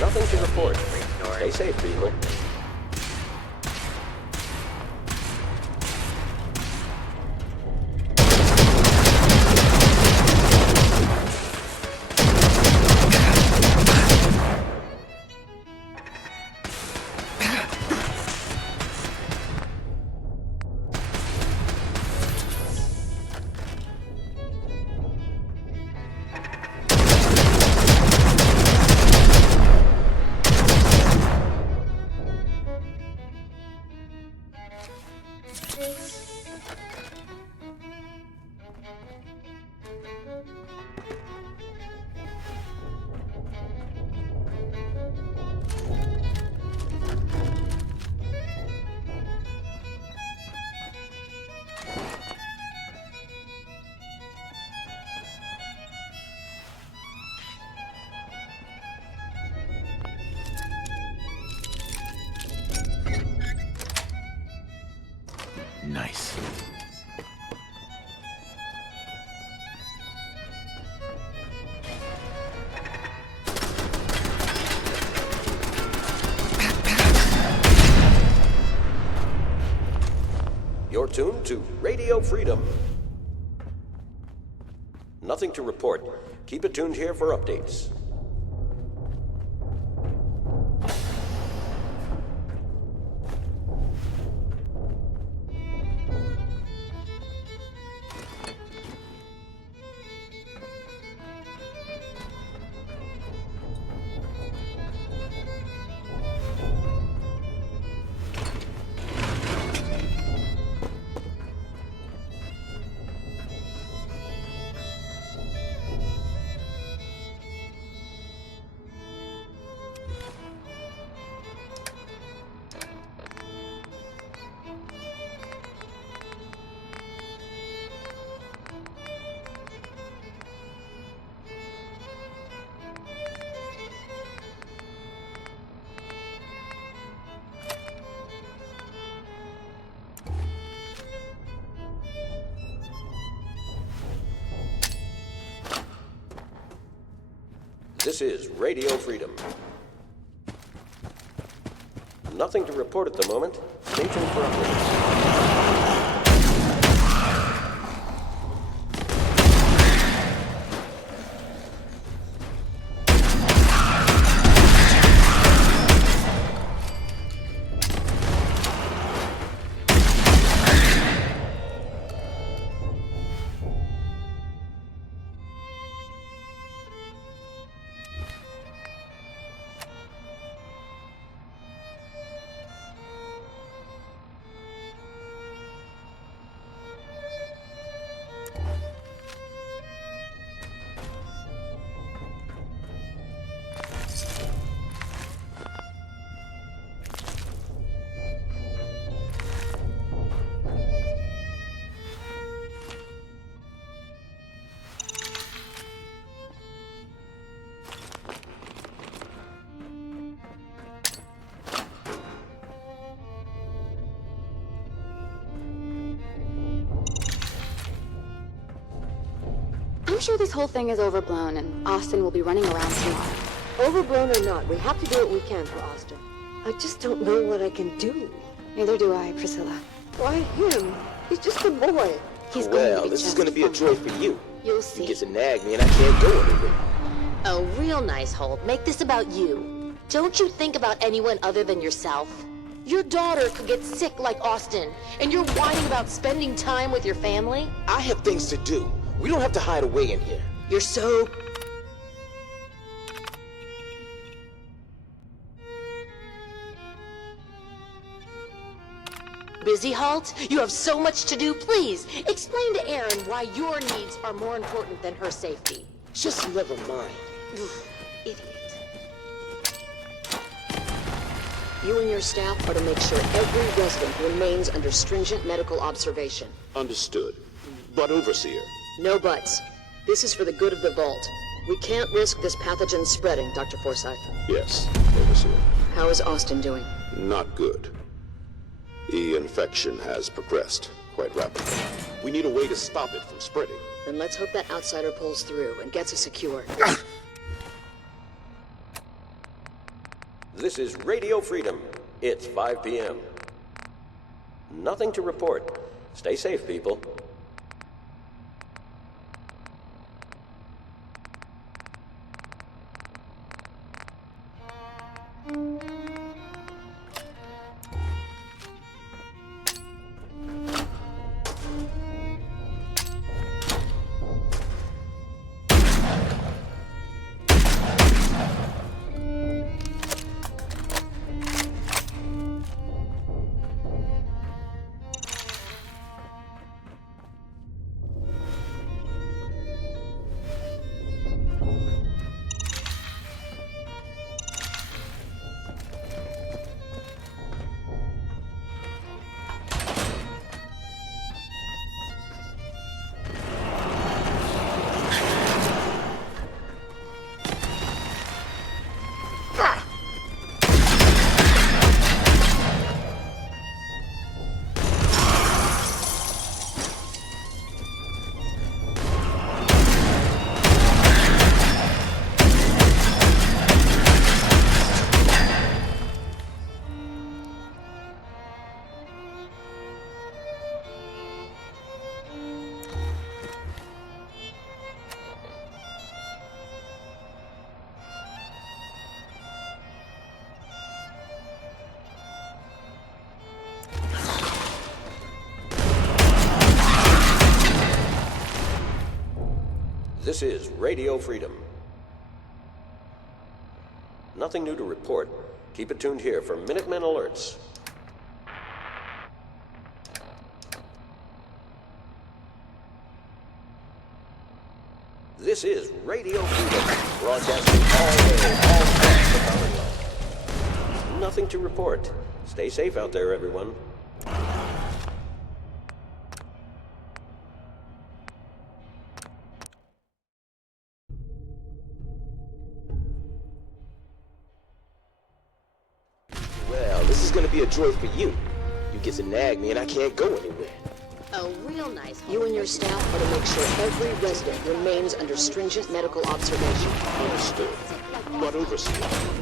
Nothing to report. Stay safe, people. Nice. You're tuned to Radio Freedom. Nothing to report. Keep it tuned here for updates. This is Radio Freedom. Nothing to report at the moment. Stay tuned for updates. I'm sure this whole thing is overblown and Austin will be running around tomorrow. Overblown or not, we have to do what we can for Austin. I just don't know what I can do. Neither do I, Priscilla. Why him? He's just a boy. He's going to be this is just going to be a fine. joy for you. You'll see. You get to nag me and I can't go anywhere. Oh, real nice, Holt. Make this about you. Don't you think about anyone other than yourself? Your daughter could get sick like Austin, and you're whining about spending time with your family? I have things to do. We don't have to hide away in here. You're so... busy, Halt? You have so much to do. Please, explain to Erin why your needs are more important than her safety. Just never mind. Idiot. You and your staff are to make sure every resident remains under stringent medical observation. Understood. But Overseer. No buts. This is for the good of the Vault. We can't risk this pathogen spreading, Dr. Forsyth. Yes, Overseer. How is Austin doing? Not good. The infection has progressed quite rapidly. We need a way to stop it from spreading. Then let's hope that outsider pulls through and gets us secured. This is Radio Freedom. It's 5 p.m. Nothing to report. Stay safe, people. This is Radio Freedom. Nothing new to report. Keep it tuned here for Minutemen alerts. This is Radio Freedom, broadcasting all day, all across the Commonwealth. Nothing to report. Stay safe out there, everyone. Well, this is gonna be a joy for you. You get to nag me and I can't go anywhere. A real nice home. You and your staff are to make sure every resident remains under stringent medical observation. Understood. But Overseer.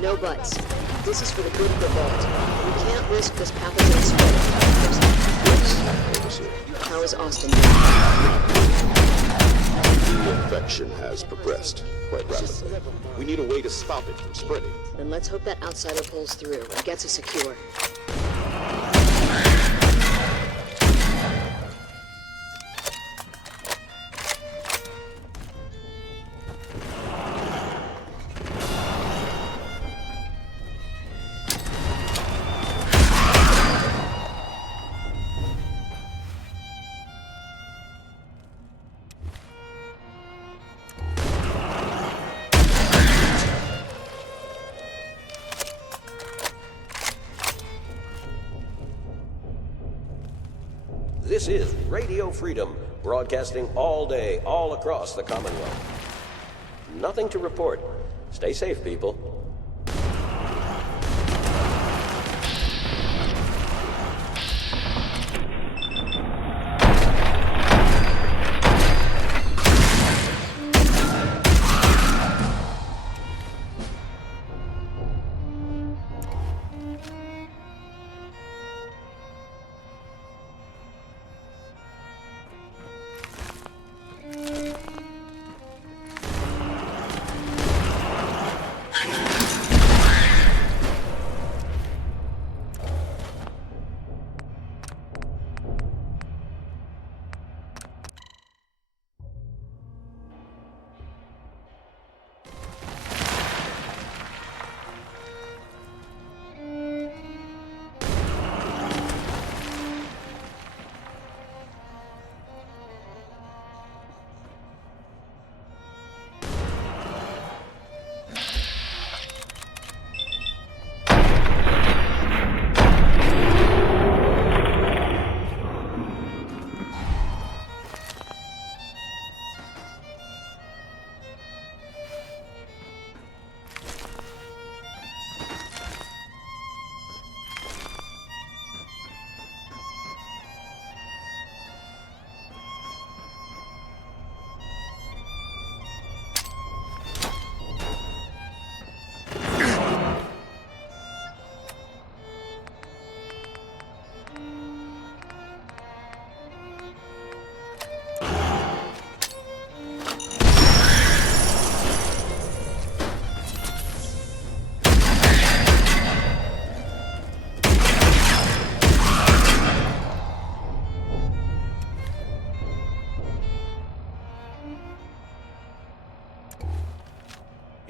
No buts. This is for the good of the Vault. We can't risk this pathogen spreading. Yes, Overseer. How is Austin doing? The infection has progressed quite rapidly. We need a way to stop it from spreading. Then let's hope that outsider pulls through and gets us secure. This is Radio Freedom, broadcasting all day, all across the Commonwealth. Nothing to report. Stay safe, people.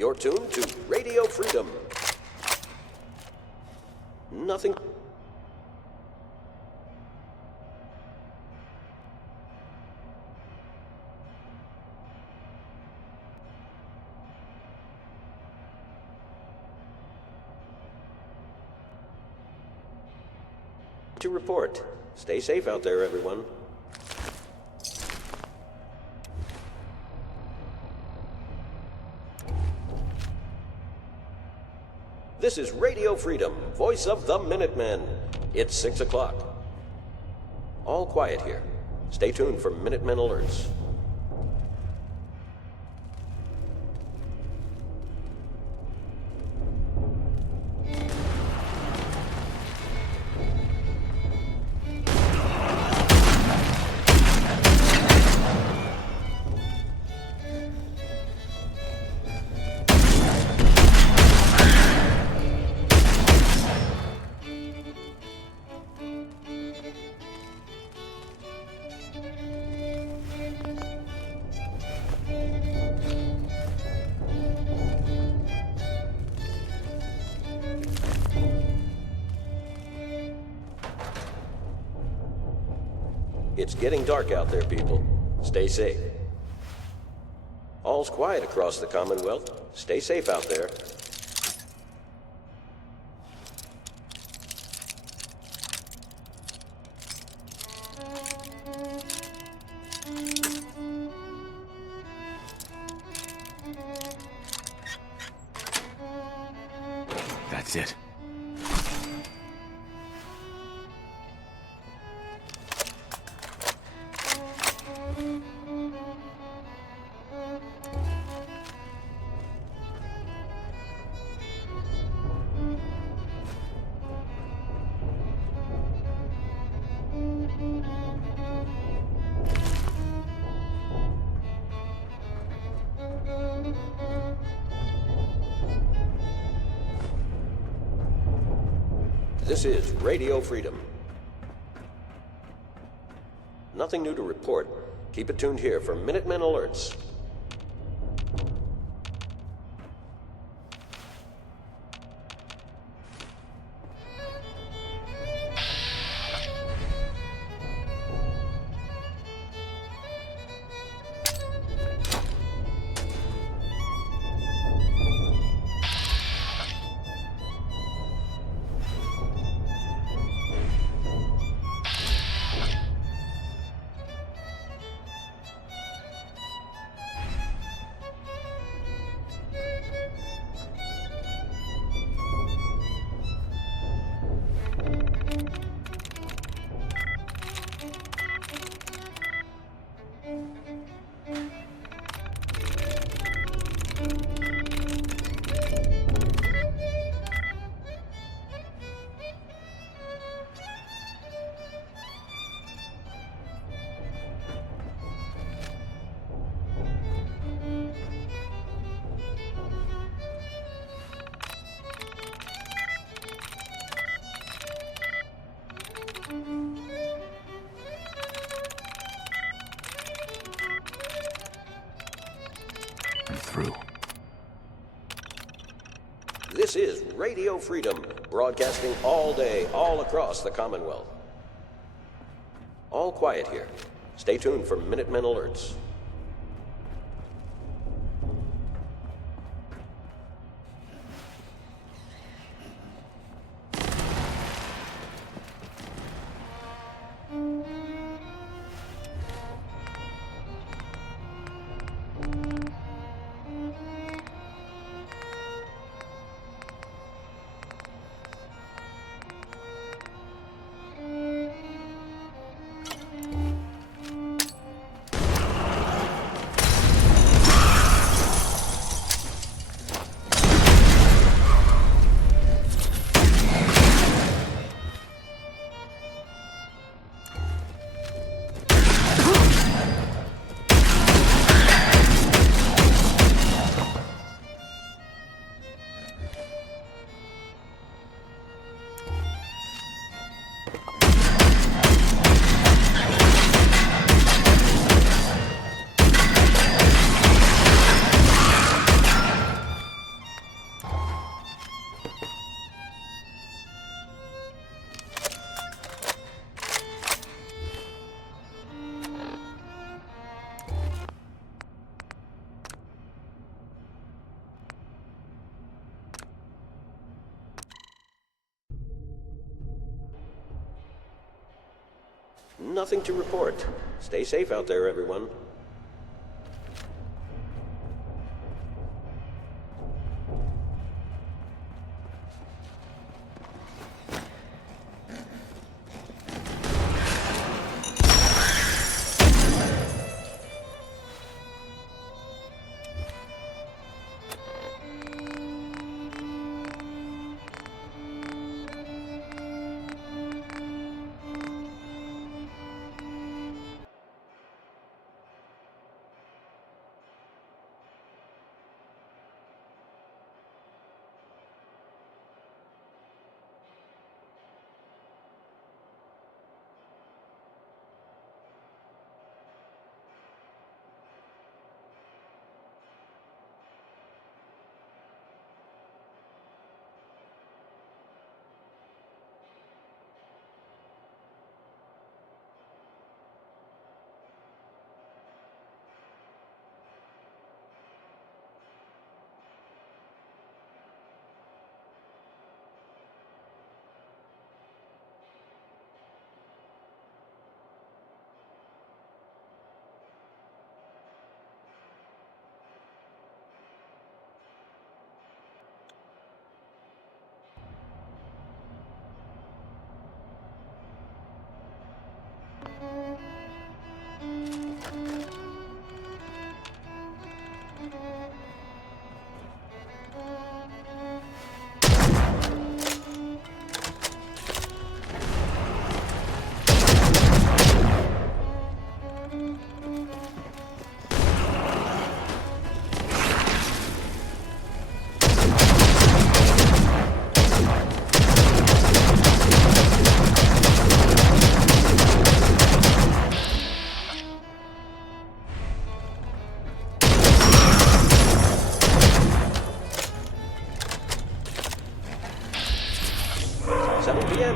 You're tuned to Radio Freedom. Nothing... to report. Stay safe out there, everyone. This is Radio Freedom, voice of the Minutemen. It's 6 o'clock. All quiet here. Stay tuned for Minutemen alerts. It's getting dark out there, people. Stay safe. All's quiet across the Commonwealth. Stay safe out there. That's it. This is Radio Freedom. Nothing new to report. Keep it tuned here for Minutemen alerts. Through. This is Radio Freedom, broadcasting all day, all across the Commonwealth. All quiet here. Stay tuned for Minutemen alerts. Nothing to report. Stay safe out there, everyone.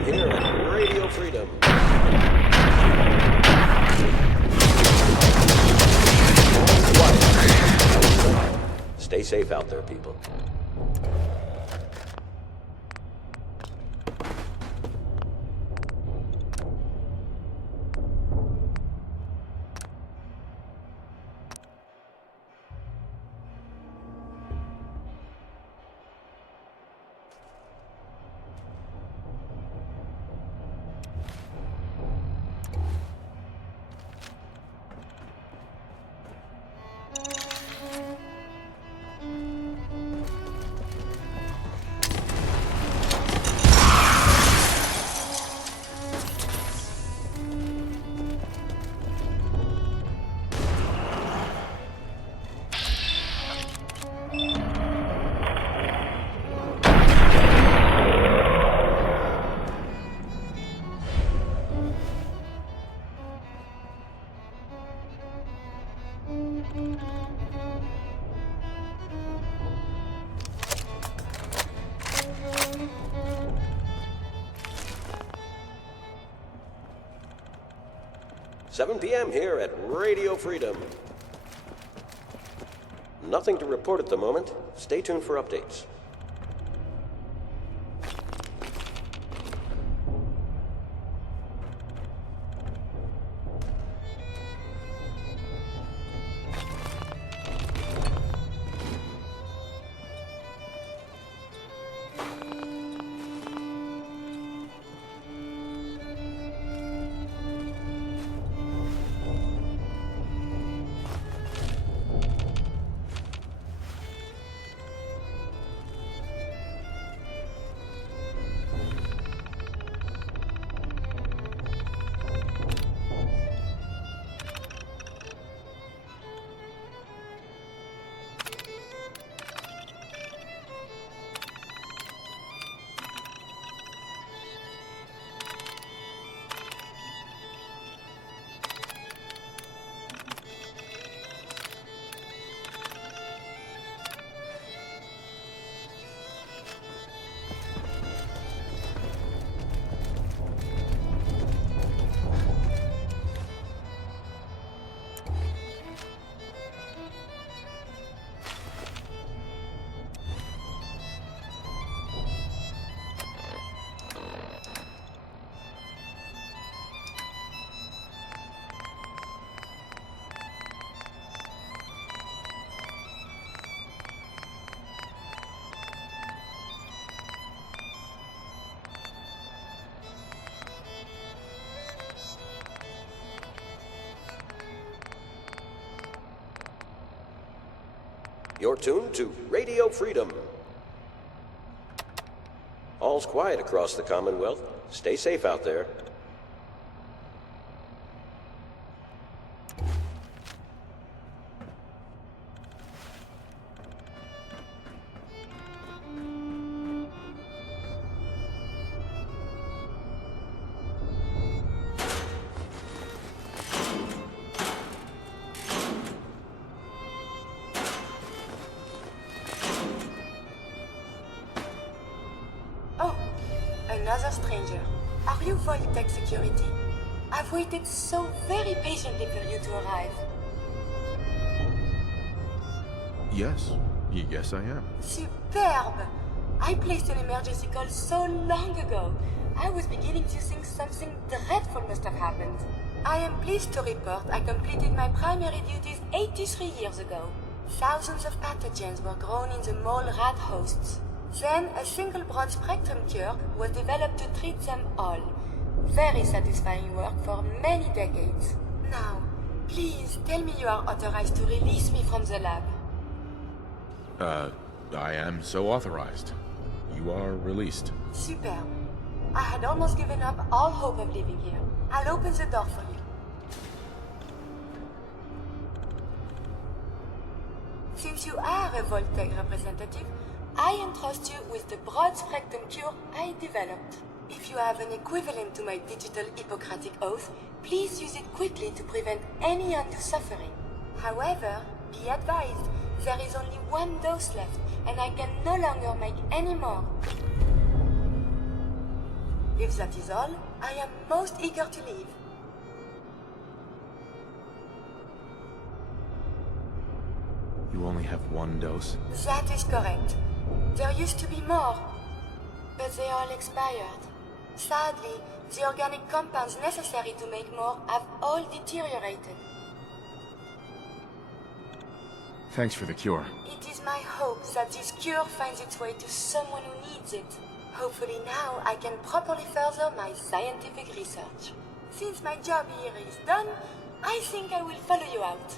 Here at Radio Freedom. Stay safe out there, people. $7 p.m. here at Radio Freedom. Nothing to report at the moment. Stay tuned for updates. You're tuned to Radio Freedom. All's quiet across the Commonwealth. Stay safe out there. Another stranger. Are you Voltec security? I've waited so very patiently for you to arrive. Yes. Yes, I am. Superb! I placed an emergency call so long ago. I was beginning to think something dreadful must have happened. I am pleased to report I completed my primary duties 83 years ago. Thousands of pathogens were grown in the mole rat hosts. Then, a single broad-spectrum cure was developed to treat them all. Very satisfying work for many decades. Now, please tell me you are authorized to release me from the lab. I am so authorized. You are released. Superb. I had almost given up all hope of living here. I'll open the door for you. Since you are a Voltec representative, I entrust you with the broad-spectrum cure I developed. If you have an equivalent to my digital Hippocratic oath, please use it quickly to prevent any undue suffering. However, be advised, there is only one dose left, and I can no longer make any more. If that is all, I am most eager to leave. You only have one dose? That is correct. There used to be more, but they all expired. Sadly, the organic compounds necessary to make more have all deteriorated. Thanks for the cure. It is my hope that this cure finds its way to someone who needs it. Hopefully now I can properly further my scientific research. Since my job here is done, I think I will follow you out.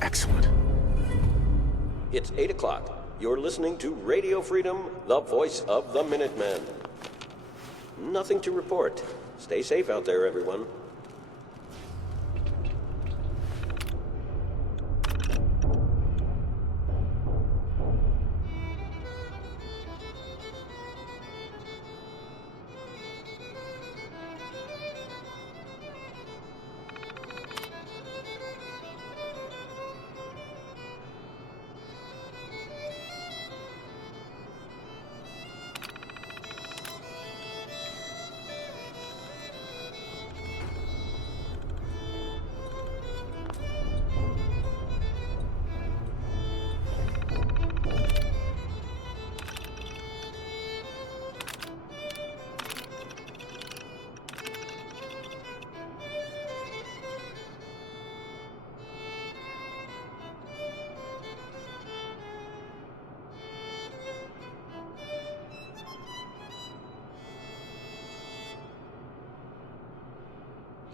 Excellent. It's 8 o'clock. You're listening to Radio Freedom, the voice of the Minutemen. Nothing to report. Stay safe out there, everyone.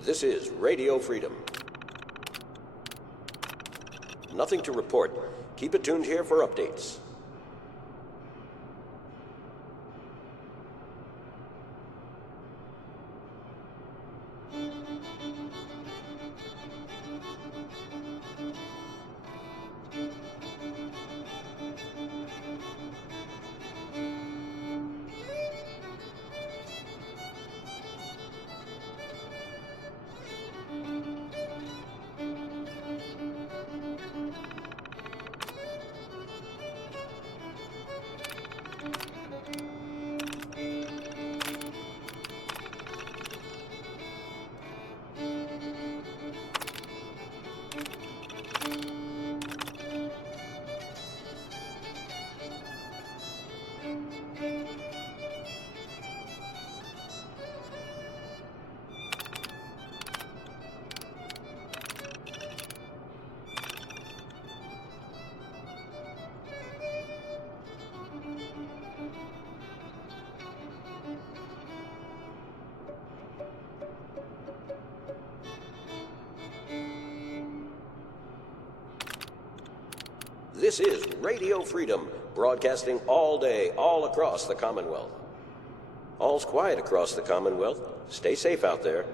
This is Radio Freedom. Nothing to report. Keep it tuned here for updates. This is Radio Freedom, broadcasting all day, all across the Commonwealth. All's quiet across the Commonwealth. Stay safe out there.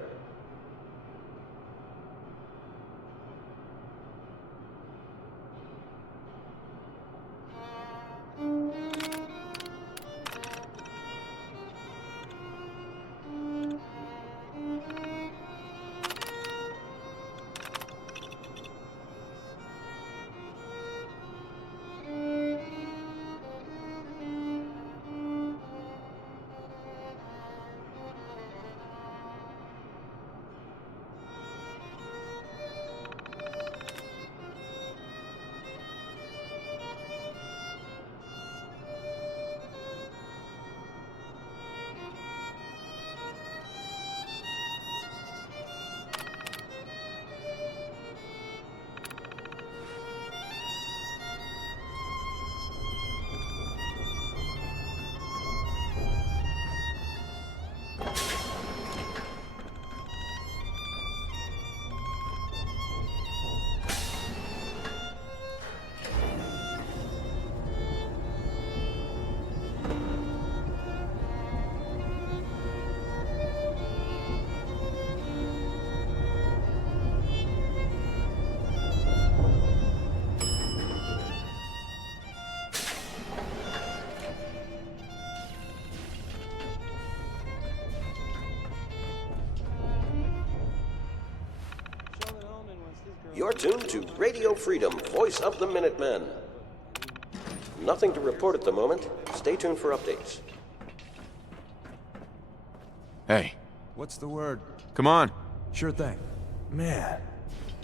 You're tuned to Radio Freedom, voice of the Minutemen. Nothing to report at the moment. Stay tuned for updates. Hey. What's the word? Come on. Sure thing. Man,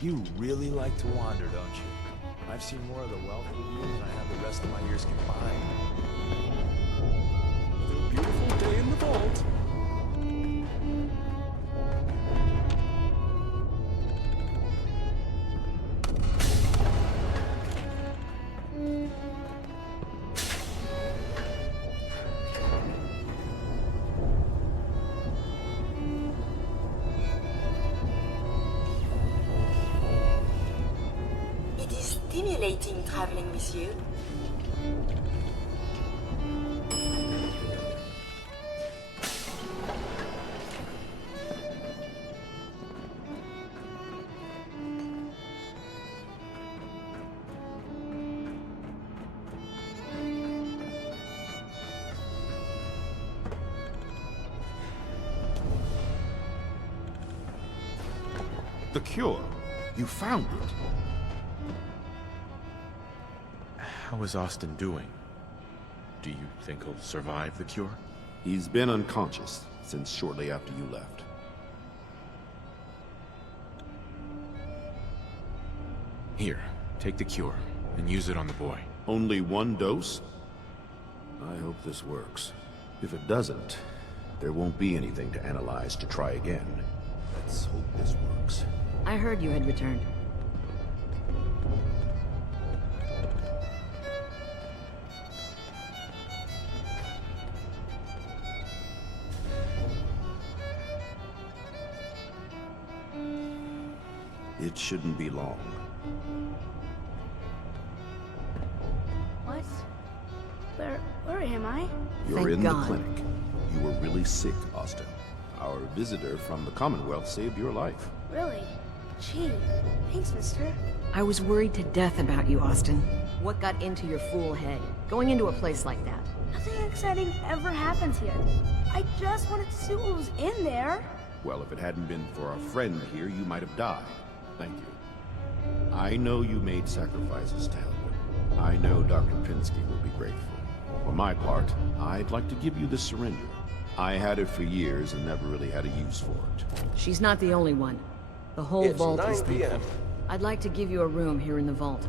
you really like to wander, don't you? I've seen more of the wealth with you than I have the rest of my years combined. Another beautiful day in the vault. Stimulating traveling with you. The cure. You found it. How is Austin doing? Do you think he'll survive the cure? He's been unconscious since shortly after you left. Here, take the cure and use it on the boy. Only one dose? I hope this works. If it doesn't, there won't be anything to analyze to try again. Let's hope this works. I heard you had returned. It shouldn't be long. What? Where am I? You're in the clinic. You were really sick, Austin. Our visitor from the Commonwealth saved your life. Really? Gee, thanks, mister. I was worried to death about you, Austin. What got into your fool head? Going into a place like that? Nothing exciting ever happens here. I just wanted to see what was in there. Well, if it hadn't been for our friend here, you might have died. Thank you. I know you made sacrifices to help him. I know Dr. Pinsky will be grateful. For my part, I'd like to give you this syringe. I had it for years and never really had a use for it. She's not the only one. The whole It's vault 9 is p.m. thankful. I'd like to give you a room here in the vault.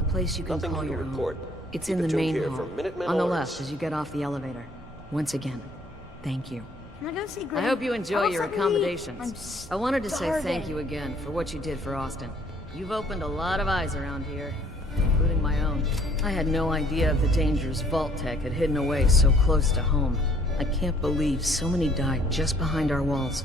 A place you can Nothing call to your report. own. It's Keep in it the tuned main here hall, for Minutemen on the orders. left as you get off the elevator. Once again, thank you. Can I go see I Granny? hope you enjoy your Outside me. accommodations. I wanted to say thank you again for what you did for Austin. You've opened a lot of eyes around here, including my own. I had no idea of the dangers Vault Tech had hidden away so close to home. I can't believe so many died just behind our walls.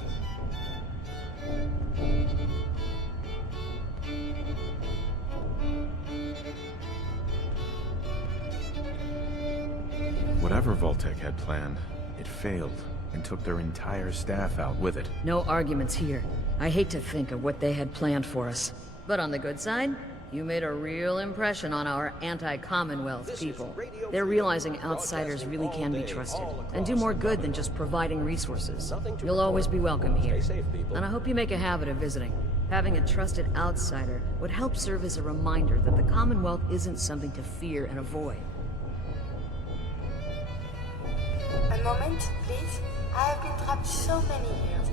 Whatever Vault-Tec had planned, it failed and took their entire staff out with it. No arguments here. I hate to think of what they had planned for us. But on the good side, you made a real impression on our anti-Commonwealth people. They're realizing outsiders really can be trusted, and do more good than just providing resources. You'll always be welcome here, and I hope you make a habit of visiting. Having a trusted outsider would help serve as a reminder that the Commonwealth isn't something to fear and avoid. A moment, please. I have been trapped so many years.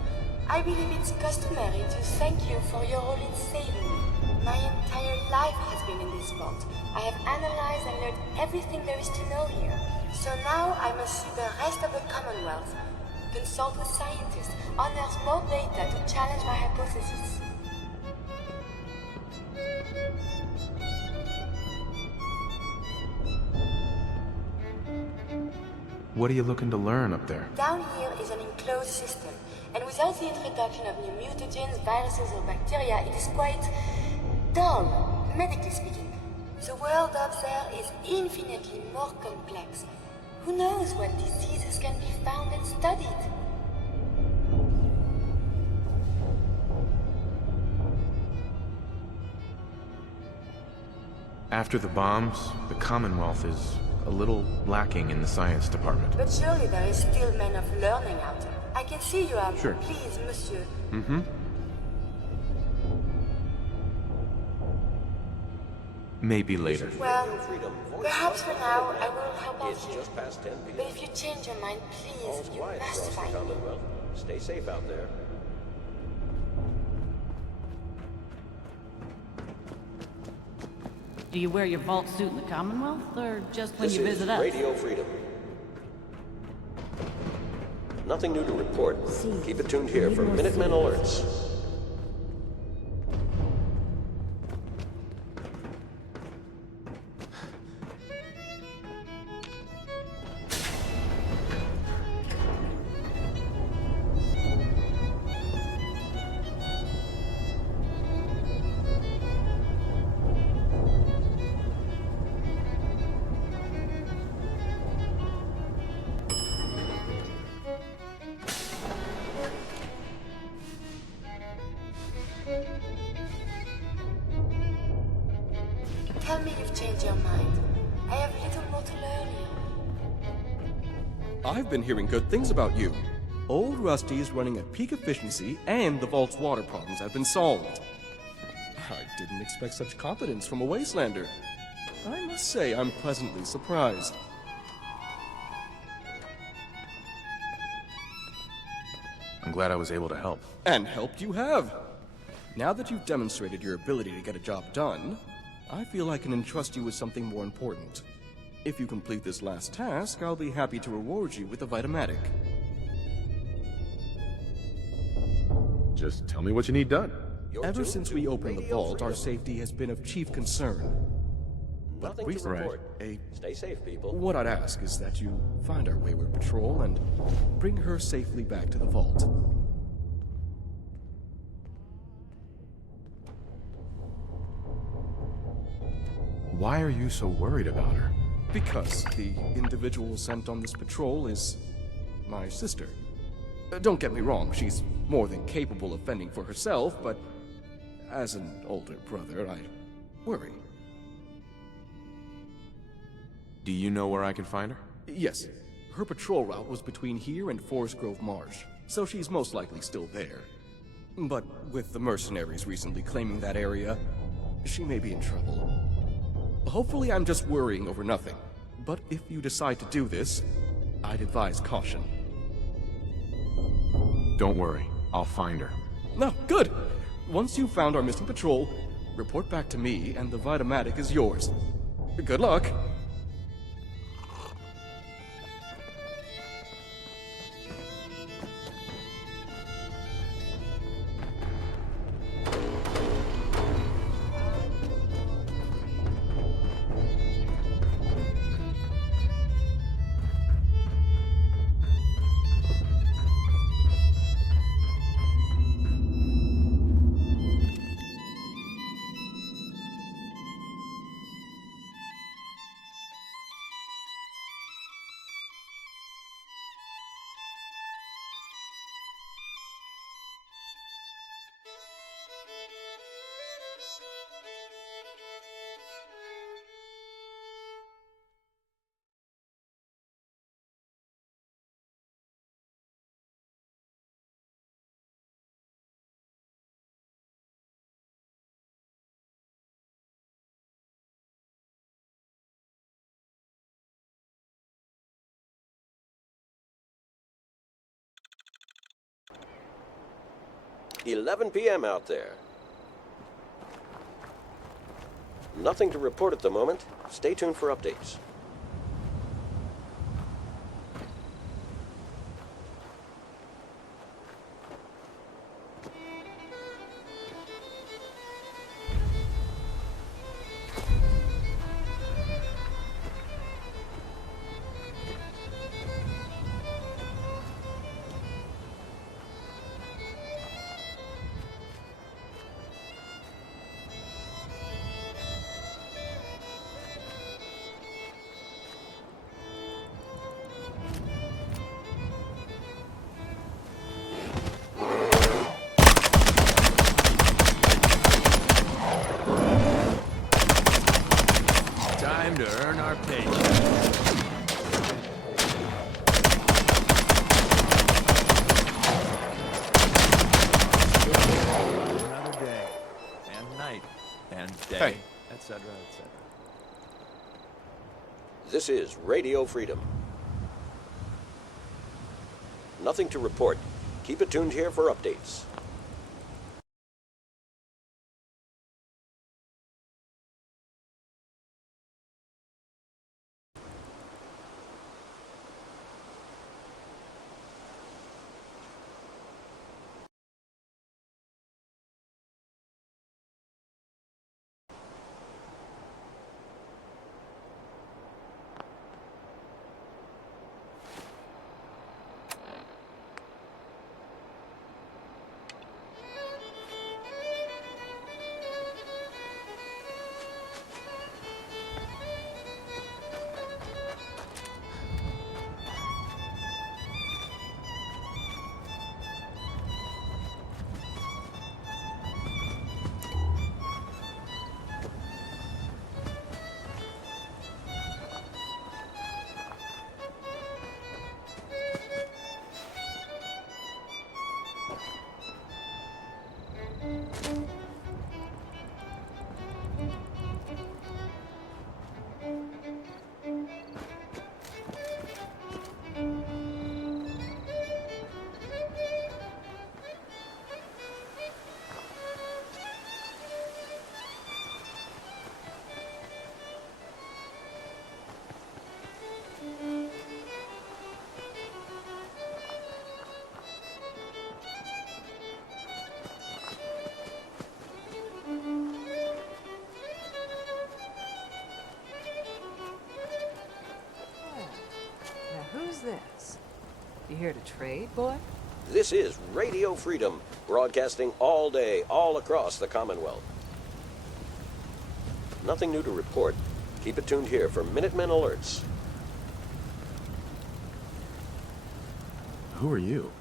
I believe it's customary to thank you for your role in saving me. My entire life has been in this vault. I have analyzed and learned everything there is to know here. So now I must see the rest of the Commonwealth, consult with scientists, unearth more data to challenge my hypothesis. What are you looking to learn up there? Down here is an enclosed system, and without the introduction of new mutagens, viruses, or bacteria, it is quite dull, medically speaking. The world up there is infinitely more complex. Who knows what diseases can be found and studied? After the bombs, the Commonwealth is a little lacking in the science department. But surely there is still men of learning out there. I can see you are Sure. pleased, monsieur. Mm-hmm. Maybe later. Well, perhaps for now I will help out It's you. just past 10 p.m. But if you change your mind, All's please, you quiet must across the find me. Commonwealth. Stay safe out there. Do you wear your vault suit in the Commonwealth, or just when This you is visit us? Radio Freedom. Nothing new to report. Keep it tuned here for Minutemen alerts. Tell me you've changed your mind. I have little more to learn here. I've been hearing good things about you. Old Rusty is running at peak efficiency, and the vault's water problems have been solved. I didn't expect such confidence from a Wastelander. I must say I'm pleasantly surprised. I'm glad I was able to help. And helped you have. Now that you've demonstrated your ability to get a job done, I feel I can entrust you with something more important. If you complete this last task, I'll be happy to reward you with a Vitamatic. Just tell me what you need done. Ever since we opened the vault, our safety has been of chief concern. But Nothing to recently, report. Stay safe, people. what I'd ask is that you find our wayward patrol and bring her safely back to the vault. Why are you so worried about her? Because the individual sent on this patrol is my sister. Don't get me wrong, she's more than capable of fending for herself, but as an older brother, I worry. Do you know where I can find her? Yes. Her patrol route was between here and Forest Grove Marsh, so she's most likely still there. But with the mercenaries recently claiming that area, she may be in trouble. Hopefully I'm just worrying over nothing. But if you decide to do this, I'd advise caution. Don't worry. I'll find her. No, good! Once you've found our missing patrol, report back to me and the Vitamatic is yours. Good luck! 11 p.m. out there. Nothing to report at the moment. Stay tuned for updates. Time to earn our paycheck. Another day, and night, and day, etc., etc. This is Radio Freedom. Nothing to report. Keep it tuned here for updates. Who's this? You here to trade, boy? This is Radio Freedom, broadcasting all day, all across the Commonwealth. Nothing new to report. Keep it tuned here for Minutemen alerts. Who are you?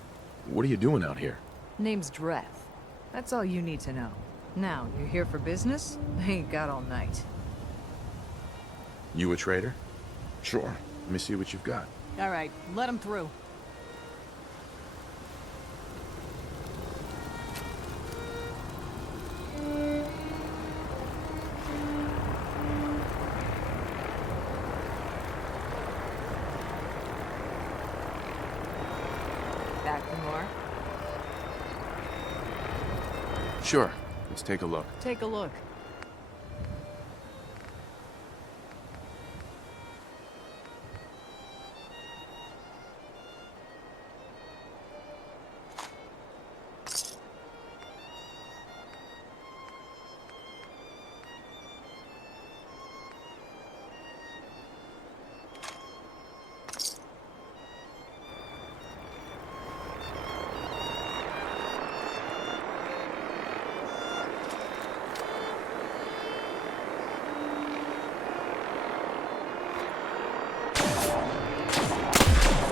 What are you doing out here? Name's Dreth. That's all you need to know. Now, you're here for business? I ain't got all night. You a trader? Sure. Let me see what you've got. All right, let him through. Back for more? Sure. Let's take a look. Take a look.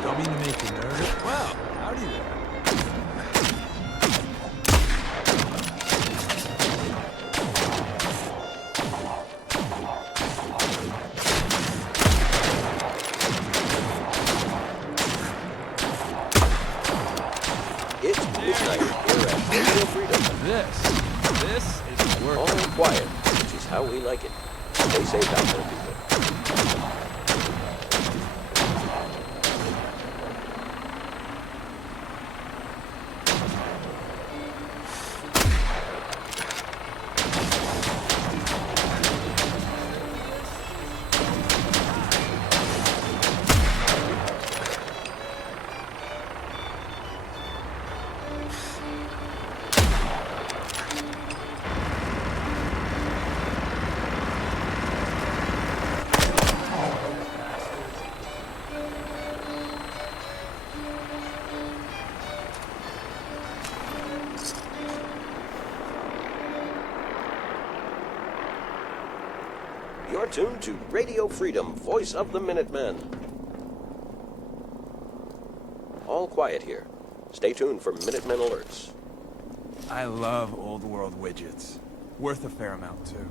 Don't mean to make you nervous. Wow, howdy there. It's midnight here at Radio Freedom. This is work. All quiet, which is how we like it. Stay safe out there, people. You're tuned to Radio Freedom, voice of the Minutemen. All quiet here. Stay tuned for Minutemen alerts. I love old world widgets. Worth a fair amount, too.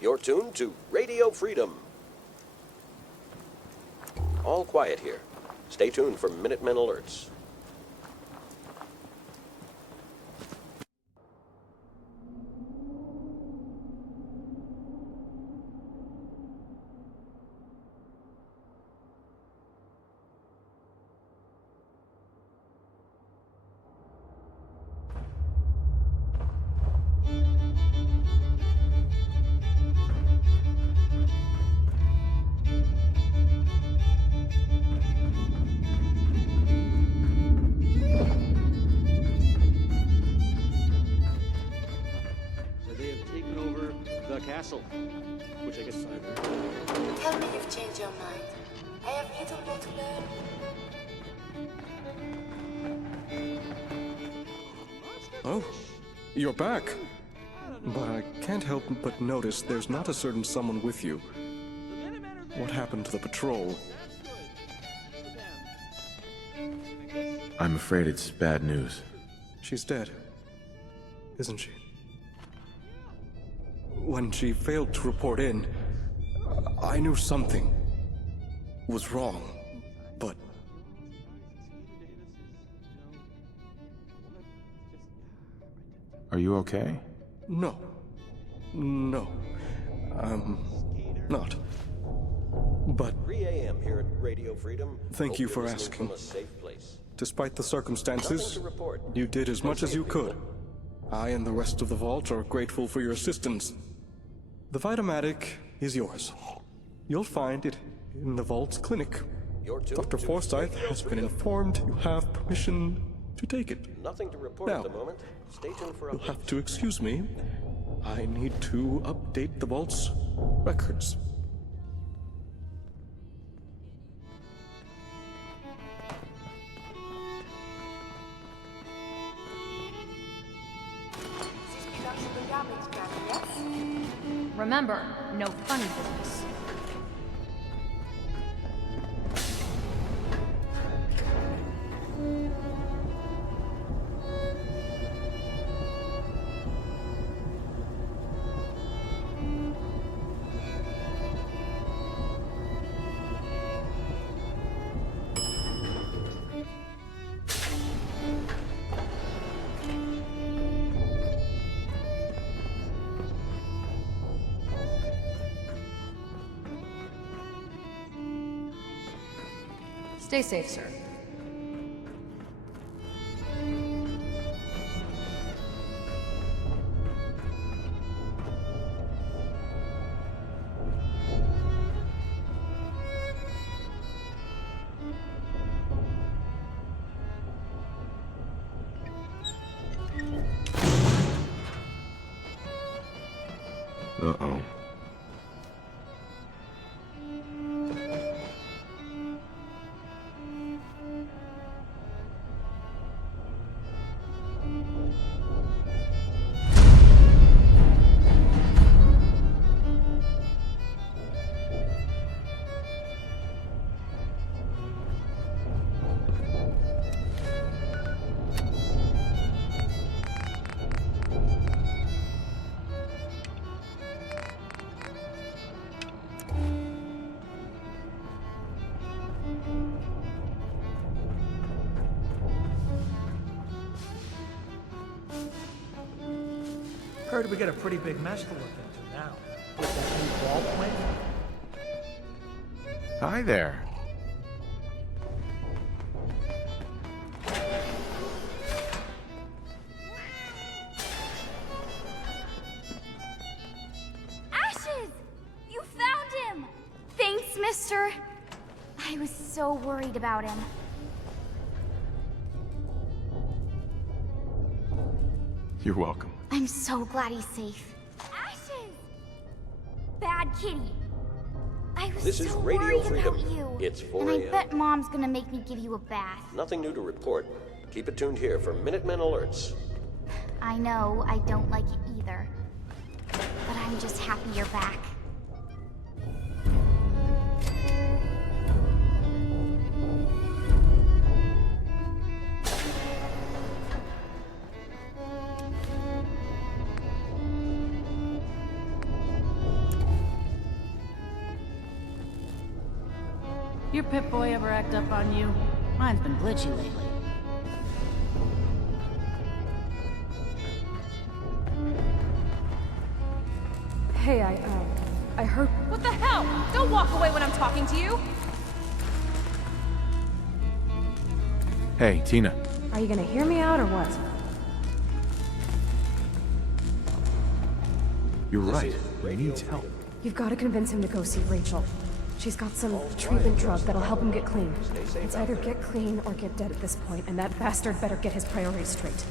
You're tuned to Radio Freedom. All quiet here. Stay tuned for Minutemen alerts. Castle, which I guess Tell me you've changed your mind. I have little more to learn. Oh, you're back. But I can't help but notice there's not a certain someone with you. What happened to the patrol? I'm afraid it's bad news. She's dead, isn't she? When she failed to report in, I knew something was wrong, but... Are you okay? No. Not. But... 3 a.m. here at Radio Freedom. Thank you for asking. Despite the circumstances, you did as much as you could. I and the rest of the Vault are grateful for your assistance. The Vitamatic is yours. You'll find it in the Vault's clinic. Dr. Forsyth has been informed you have permission to take it. Nothing to report Now, at the moment. Stay tuned for you'll have to excuse me. I need to update the vault's records. Remember, no funny business. Stay safe, sir. Uh-oh. Heard we got a pretty big mess to look into now. With that new wall plan. Hi there. Ashes! You found him! Thanks, mister. I was so worried about him. You're welcome. I'm so glad he's safe. Ashes! Bad kitty. I was This so is Radio worried Freedom. about you. It's 4 And I a.m. bet Mom's gonna make me give you a bath. Nothing new to report. Keep it tuned here for Minutemen alerts. I know, I don't like it either. But I'm just happy you're back. Your Pip-Boy ever act up on you? Mine's been glitchy lately. Hey, I heard... What the hell? Don't walk away when I'm talking to you! Hey, Tina. Are you gonna hear me out or what? You're right. He needs help. You've got to convince him to go see Rachel. She's got some treatment drug that'll help him get clean. It's either get clean or get dead at this point, and that bastard better get his priorities straight.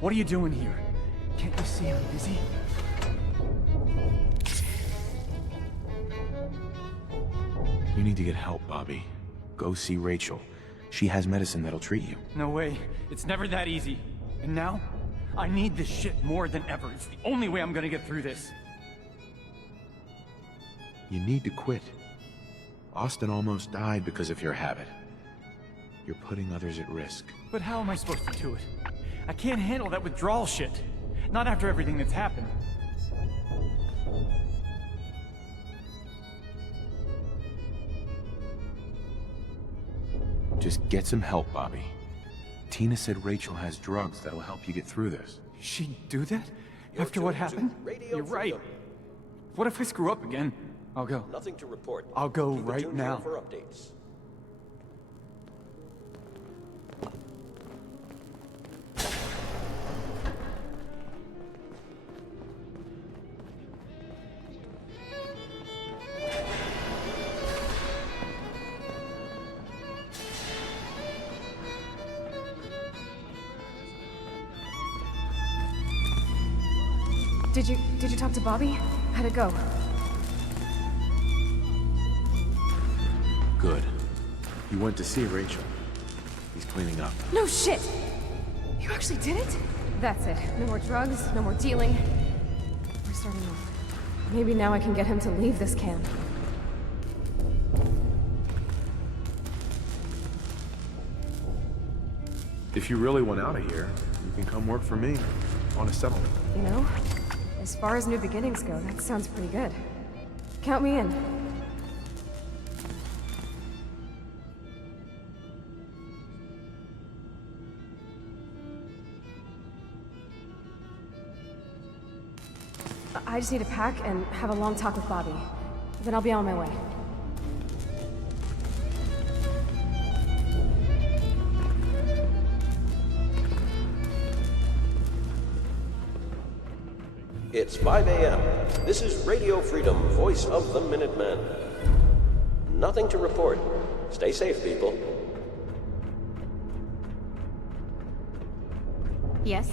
What are you doing here? Can't you see I'm busy? You need to get help, Bobby. Go see Rachel. She has medicine that'll treat you. No way. It's never that easy. And now, I need this shit more than ever. It's the only way I'm gonna get through this. You need to quit. Austin almost died because of your habit. You're putting others at risk. But how am I supposed to do it? I can't handle that withdrawal shit. Not after everything that's happened. Just get some help, Bobby. Tina said Rachel has drugs that'll help you get through this. She'd do that? After what happened? You're right. What if I screw up again? I'll go. Nothing to report. I'll go Keep it right tuned now. for updates. Did you talk to Bobby? How'd it go? Good. He went to see Rachel. He's cleaning up. No shit! You actually did it? That's it. No more drugs, no more dealing. We're starting off. Maybe now I can get him to leave this camp. If you really want out of here, you can come work for me on a settlement. You know, as far as new beginnings go, that sounds pretty good. Count me in. I just need to pack and have a long talk with Bobby. Then I'll be on my way. It's 5 a.m. This is Radio Freedom, voice of the Minutemen. Nothing to report. Stay safe, people. Yes?